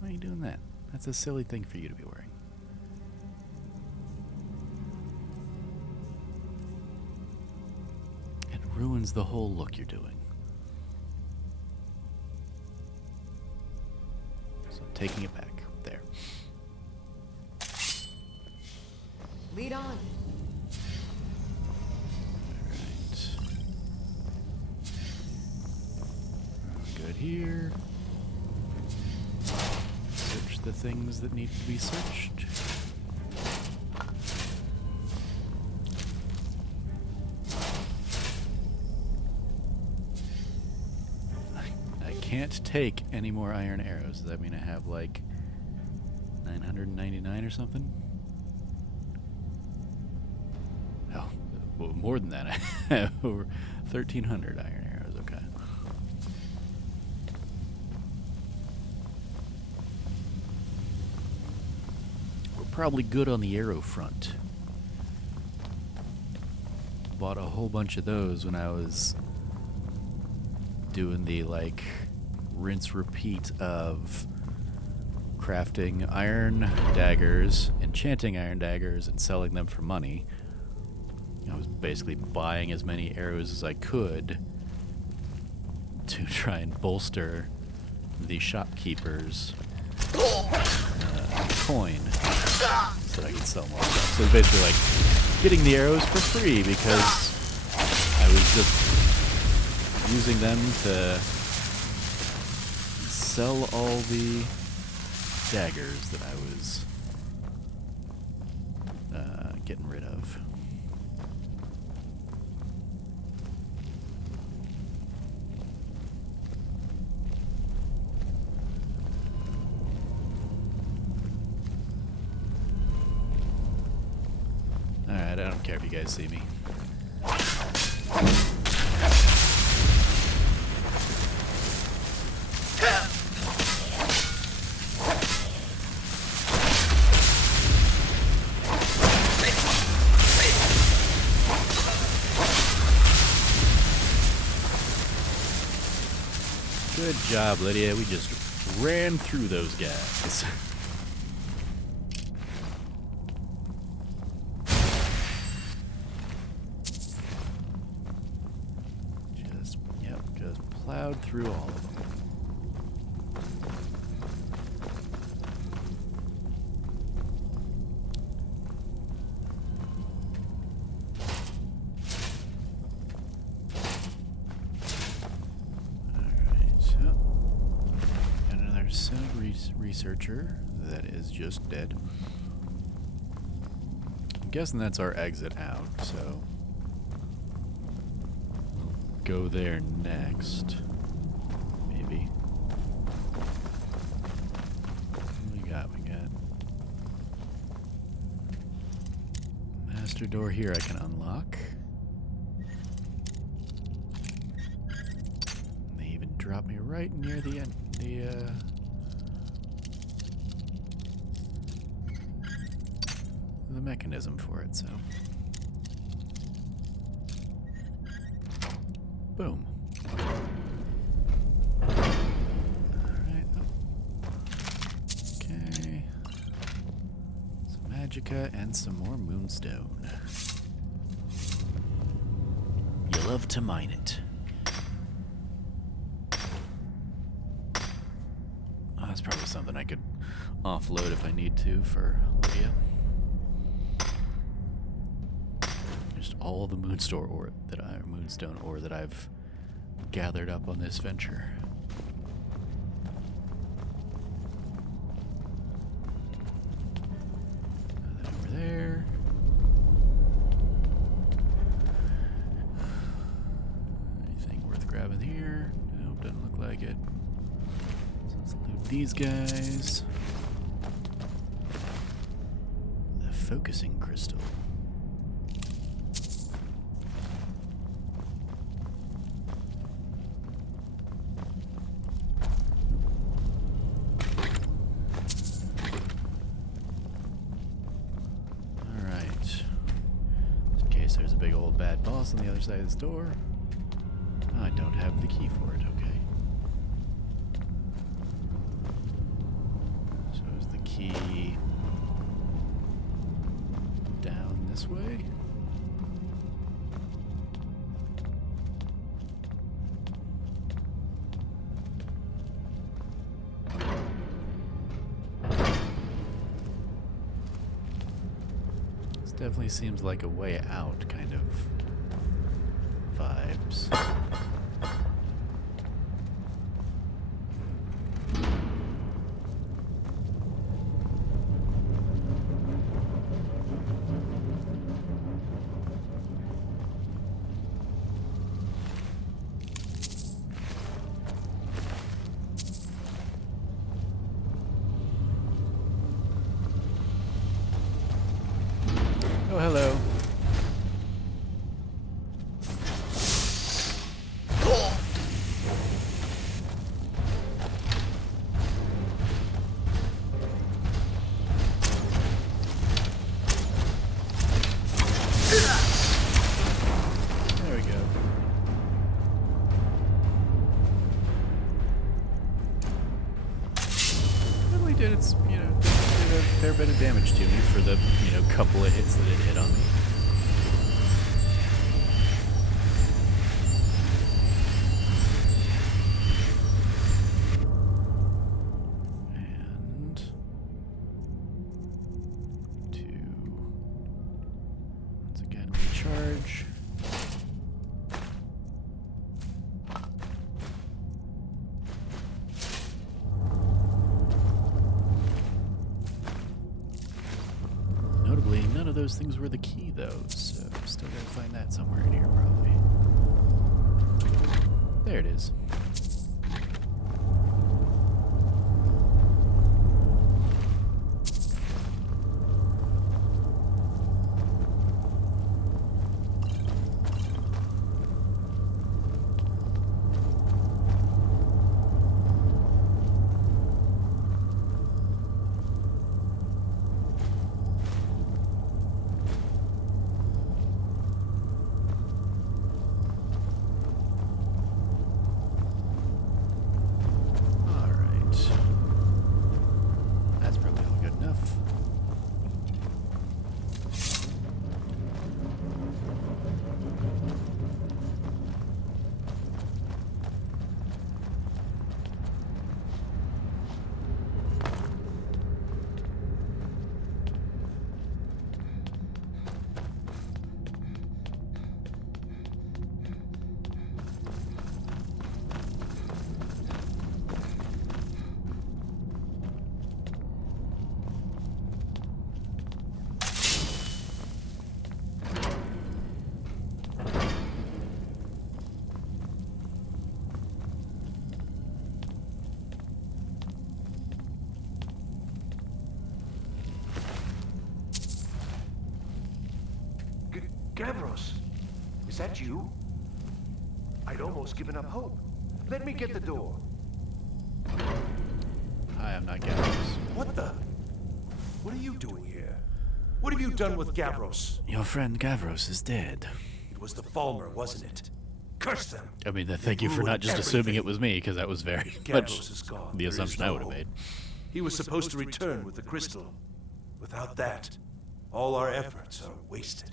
Why are you doing that? That's a silly thing for you to be wearing. ruins the whole look you're doing. So I'm taking it back. There. Lead on. Alright. Good here. Search the things that need to be searched. I can't take any more iron arrows. Does that mean I have like 999 or something? Oh, well, more than that. I have over 1,300 iron arrows. Okay. We're probably good on the arrow front. Bought a whole bunch of those when I was doing the, like, rinse repeat of crafting iron daggers, enchanting iron daggers, and selling them for money. I was basically buying as many arrows as I could to try and bolster the shopkeeper's coin so that I could sell more stuff. So it's basically like getting the arrows for free because I was just using them to sell all the daggers that I was getting rid of. Alright, I don't care if you guys see me. Good job, Lydia. We just ran through those guys. Just plowed through all of them. Researcher that is just dead. I'm guessing that's our exit out, so we'll go there next. Maybe. What do we got? We got master door here I can unlock. They even drop me right near the end. The mechanism for it, so boom. Alright. Okay. Some magicka and some more moonstone. You love to mine it. Oh, that's probably something I could offload if I need to for Lydia. All the moonstone ore that I've gathered up on this venture. And then over there. Anything worth grabbing here? Nope, doesn't look like it. So let's loot these guys. The focusing crystal. On the other side of this door. I don't have the key for it, okay. So is the key down this way? Definitely seems like a way out kind of vibes. Oh, hello. There we go. Really did its, did a fair bit of damage to me for the, couple of hits that it hit on me. And to once again recharge. Notably, none of those things were the key, though, so still gotta find that somewhere in here, probably. There it is. Gavros, is that you? I'd almost given up hope. Let me get the door. Hi, I'm not Gavros. What the? What are you doing here? What have you done with Gavros? Your friend Gavros is dead. It was the Falmer, wasn't it? Curse them! I mean, thank you for not just assuming it was me, because that was very much Gavros is gone. the assumption I would have made. He was supposed to return with the crystal. Without that, all our efforts are wasted.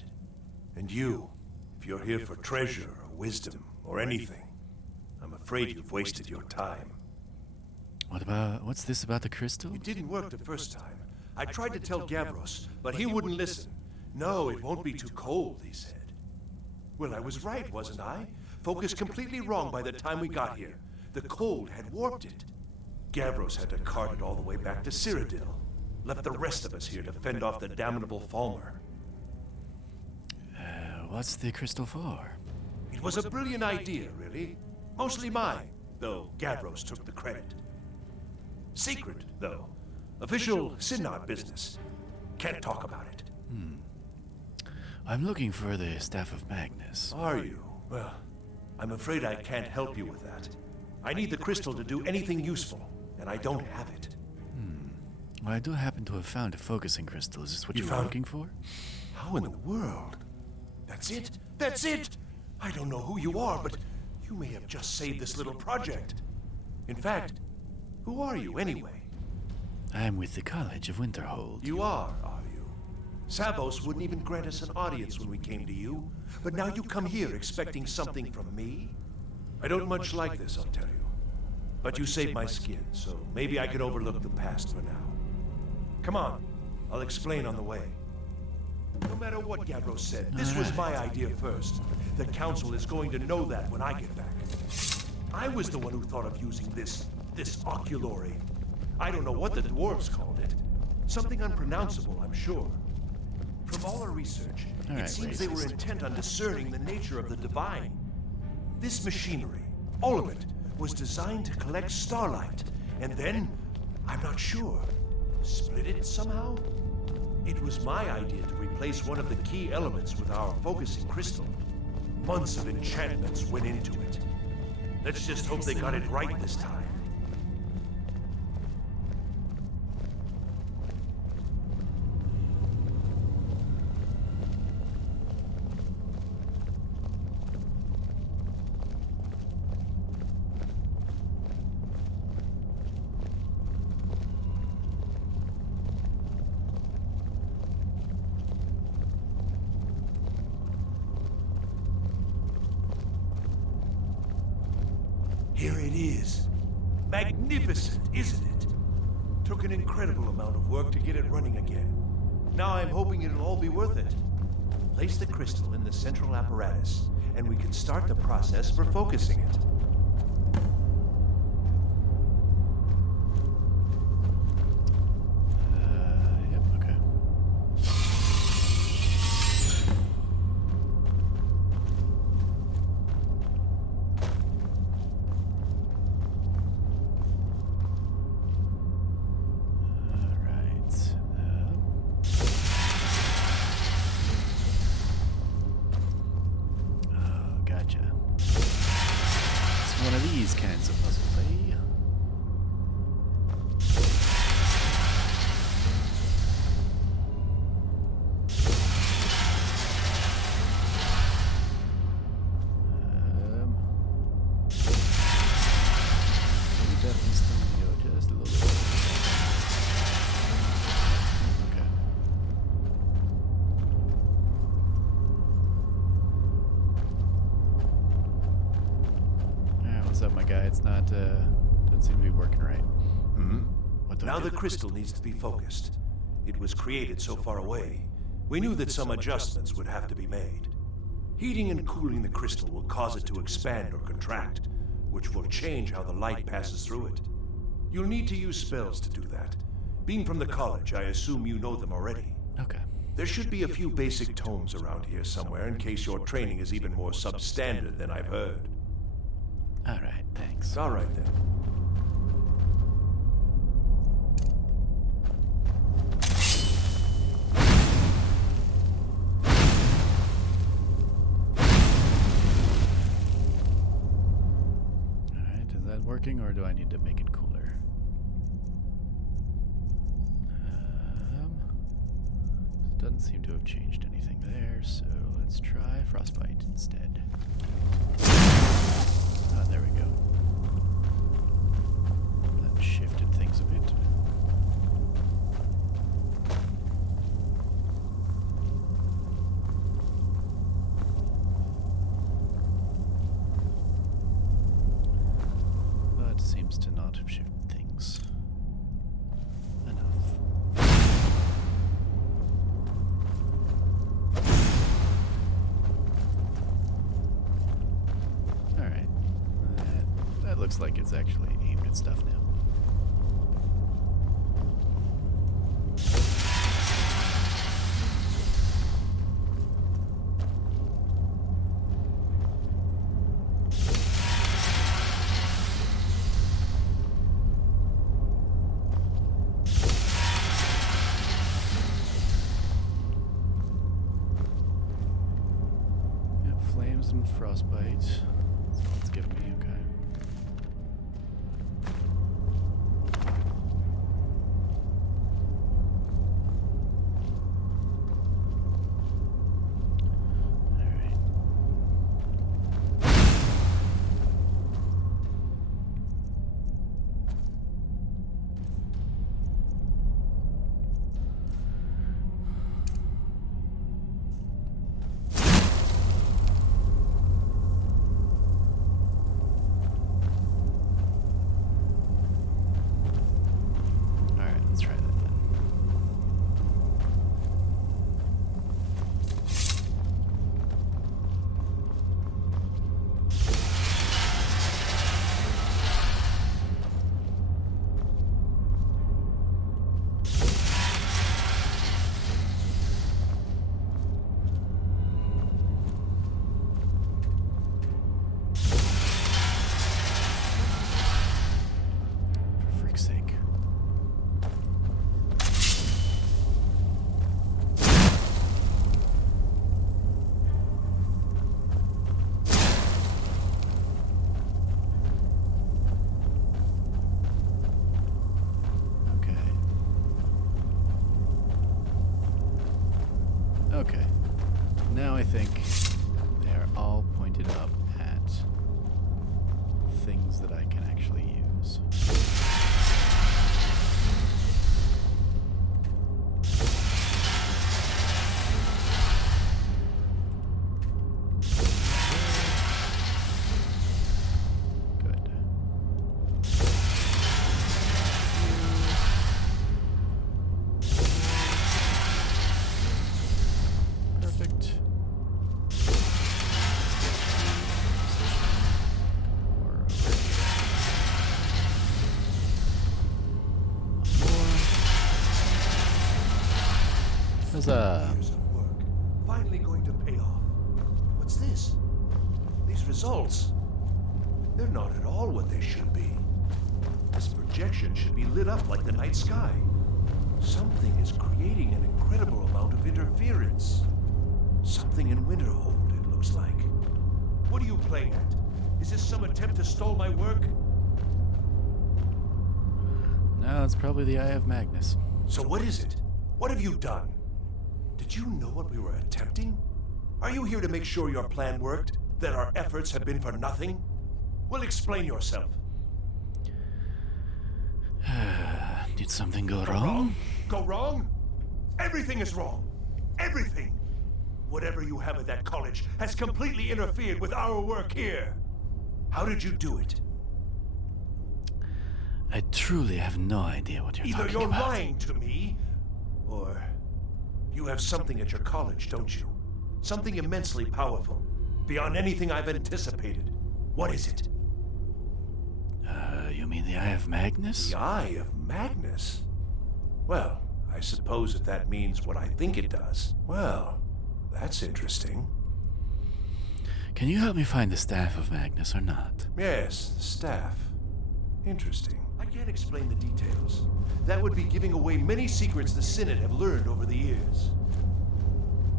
And you, if you're here for treasure or wisdom or anything, I'm afraid you've wasted your time. What's this about the crystal? It didn't work the first time. I tried to tell Gavros, but he wouldn't listen. No, it won't be too cold, he said. Well, I was right, wasn't I? Focused completely wrong by the time we got here. The cold had warped it. Gavros had to cart it all the way back to Cyrodiil. Left the rest of us here to fend off the damnable Falmer. What's the crystal for? It was a brilliant idea, really. Mostly mine, though Gavros took the credit. Secret, though. Official Synod business. Can't talk about it. I'm looking for the Staff of Magnus. Are you? Well, I'm afraid I can't help you with that. I need the crystal to do anything useful, and I don't have it. Well, I do happen to have found a focusing crystal. Is this what You you were found- looking for? How in the world? That's it? That's it! I don't know who you are, but you may have just saved this little project. In fact, who are you anyway? I'm with the College of Winterhold. You are you? Savos wouldn't even grant us an audience when we came to you, but now you come here expecting something from me? I don't much like this, I'll tell you. But you saved my skin, so maybe I can overlook the past for now. Come on, I'll explain on the way. No matter what Gavros said, this was my idea first. The Council is going to know that when I get back. I was the one who thought of using this oculory. I don't know what the dwarves called it. Something unpronounceable, I'm sure. From all our research, it seems they were intent on discerning the nature of the divine. This machinery, all of it, was designed to collect starlight, and then, I'm not sure, split it somehow? It was my idea to replace one of the key elements with our focusing crystal. Months of enchantments went into it. Let's just hope they got it right this time. Here it is. Magnificent, isn't it? Took an incredible amount of work to get it running again. Now I'm hoping it'll all be worth it. Place the crystal in the central apparatus, and we can start the process for focusing it. Yep, okay. These kinds of puzzles, eh? We definitely still need to go just a little bit. Okay. What's up, my guy? It's not, doesn't seem to be working right. What do I Now do? the crystal needs to be focused. It was created so far away. We knew that some adjustments would have to be made. Heating and cooling the crystal will cause it to expand or contract, which will change how the light passes through it. You'll need to use spells to do that. Being from the college, I assume you know them already. Okay. There should be a few basic tomes around here somewhere in case your training is even more substandard than I've heard. All right, thanks. All right then. All right, is that working, or do I need to make it cooler? Doesn't seem to have changed anything there, so let's try frostbite instead. Ah, there we go. That shifted things a bit. But seems to not have shifted things enough. Alright. That looks like it's actually aimed at stuff now. Yep, flames and frostbite. That's all it's giving me, okay. Alright. Okay. Now I think they are all pointed up at things that I can actually use. Good. Perfect. Or over here. One more. Huzzah. Years of work finally going to pay off. What's this? These results. They're not at all what they should be. This projection should be lit up like the night sky. Something is creating an incredible amount of interference. Something in Winterhold, it looks like. What are you playing at? Is this some attempt to stall my work? No, it's probably the Eye of Magnus. So what is it? What have you done? Did you know what we were attempting? Are you here to make sure your plan worked? That our efforts have been for nothing? Well, explain yourself. Did something go wrong? Go wrong? Everything is wrong. Everything. Whatever you have at that college has completely interfered with our work here. How did you do it? I truly have no idea what you're Either talking you're about. lying to me, or you have something at your college, don't you? Something immensely powerful, beyond anything I've anticipated. What is it? You mean the Eye of Magnus? The Eye of Magnus? Well, I suppose if that means what I think it does. Well, that's interesting. Can you help me find the Staff of Magnus or not? Yes, the staff. Interesting. I can't explain the details. That would be giving away many secrets the Synod have learned over the years.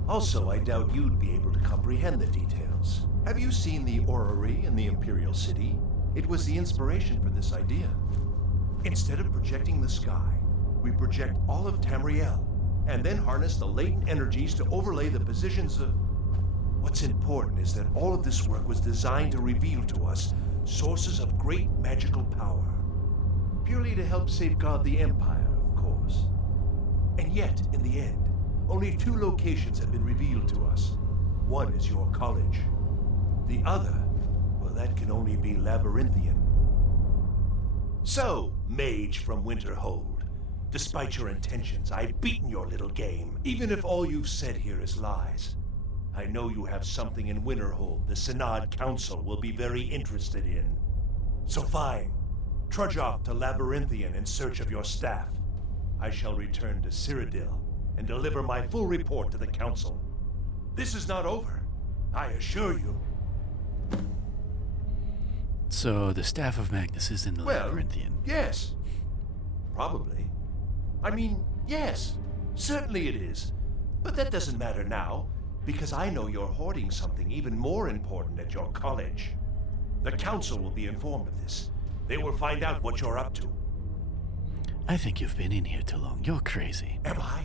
Also, I doubt you'd be able to comprehend the details. Have you seen the orrery in the Imperial City? It was the inspiration for this idea. Instead of projecting the sky, we project all of Tamriel, and then harness the latent energies to overlay the positions of... What's important is that all of this work was designed to reveal to us sources of great magical power. Purely to help safeguard the Empire, of course. And yet, in the end, only 2 locations have been revealed to us. One is your college. The other, well, that can only be Labyrinthian. So, mage from Winterhold, despite your intentions, I've beaten your little game. Even if all you've said here is lies, I know you have something in Winterhold the Synod Council will be very interested in. So fine, trudge off to Labyrinthian in search of your staff. I shall return to Cyrodiil and deliver my full report to the Council. This is not over, I assure you. So the Staff of Magnus is in the Labyrinthian. Yes. Probably. I mean, yes. Certainly it is. But that doesn't matter now, because I know you're hoarding something even more important at your college. The Council will be informed of this. They will find out what you're up to. I think you've been in here too long. You're crazy. Am I?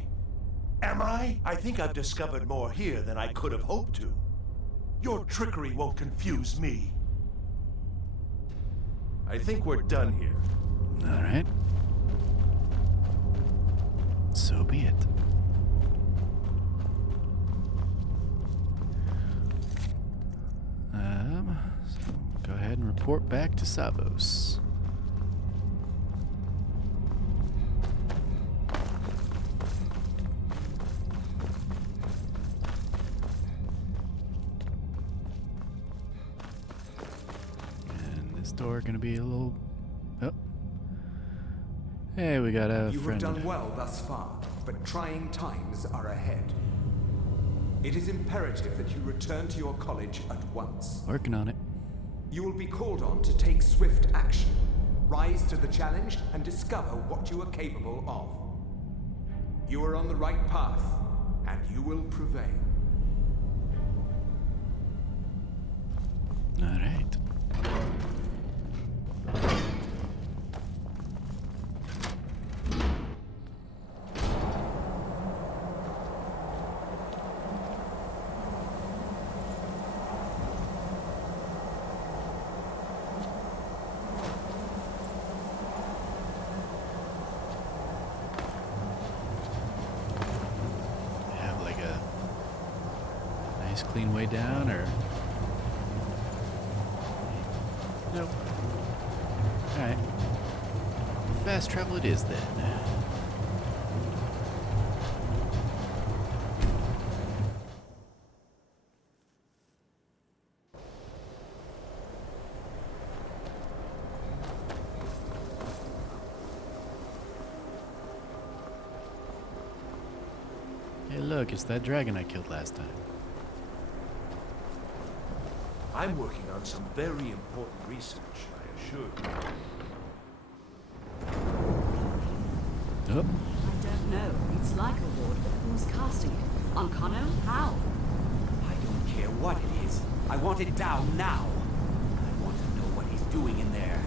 Am I? I think I've discovered more here than I could have hoped to. Your trickery won't confuse me. I think we're done here. All right. So be it. So go ahead and report back to Savos. And this door gonna be a little... Oh. Hey, we got a You friend. have done well thus far, but trying times are ahead. It is imperative that you return to your college at once. Working on it. You will be called on to take swift action, rise to the challenge, and discover what you are capable of. You are on the right path, and you will prevail. All right. Nice clean way down, or... Nope. Alright. Fast travel it is, then. Hey, look, it's that dragon I killed last time. I'm working on some very important research, I assure you. Oh. I don't know. It's like a ward, but who's casting it? On Kano? How? I don't care what it is. I want it down now. I want to know what he's doing in there.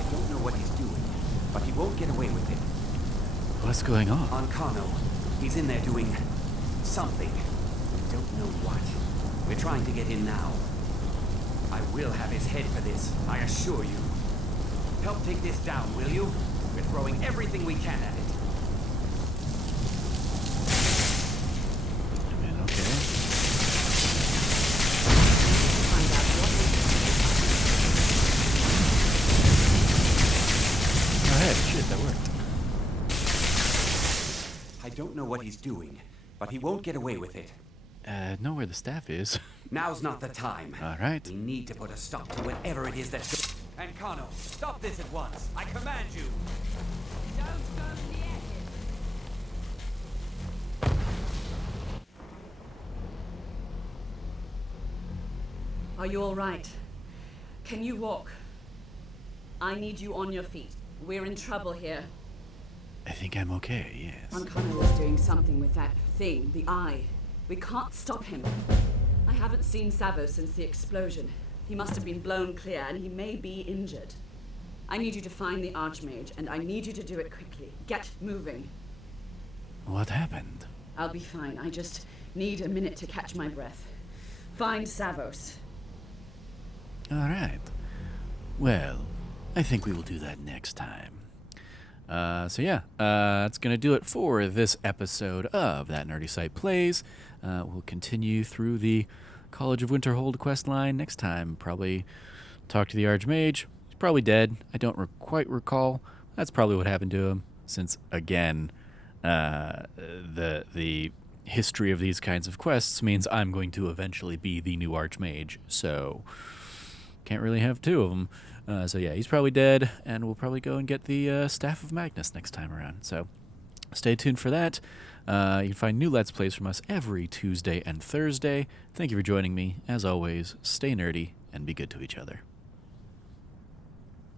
I don't know what he's doing, but he won't get away with it. What's going on? On Kano, he's in there doing something. I don't know what. We're trying to get in now. I will have his head for this, I assure you. Help take this down, will you? We're throwing everything we can at it. I mean, okay. Find out what Oh, hey, shit, that worked. I don't know what he's doing, but he won't get away with it. Know where the staff is. Now's not the time. All right. We need to put a stop to whatever it is that's... And Kano, stop this at once. I command you. Don't go near him. Are you all right? Can you walk? I need you on your feet. We're in trouble here. I think I'm okay, yes. Ankano was doing something with that thing, the eye. We can't stop him. I haven't seen Savo since the explosion. He must have been blown clear, and he may be injured. I need you to find the Archmage, and I need you to do it quickly. Get moving. What happened? I'll be fine. I just need a minute to catch my breath. Find Savos. All right. Well, I think we will do that next time. That's going to do it for this episode of That Nerdy Site Plays. We'll continue through the College of Winterhold quest line next time. Probably talk to the Archmage. He's probably dead. I don't quite recall. That's probably what happened to him, since, again, the history of these kinds of quests means I'm going to eventually be the new Archmage, so can't really have two of them. He's probably dead, and we'll probably go and get the Staff of Magnus next time around. So stay tuned for that. You can find new Let's Plays from us every Tuesday and Thursday. Thank you for joining me. As always, stay nerdy and be good to each other.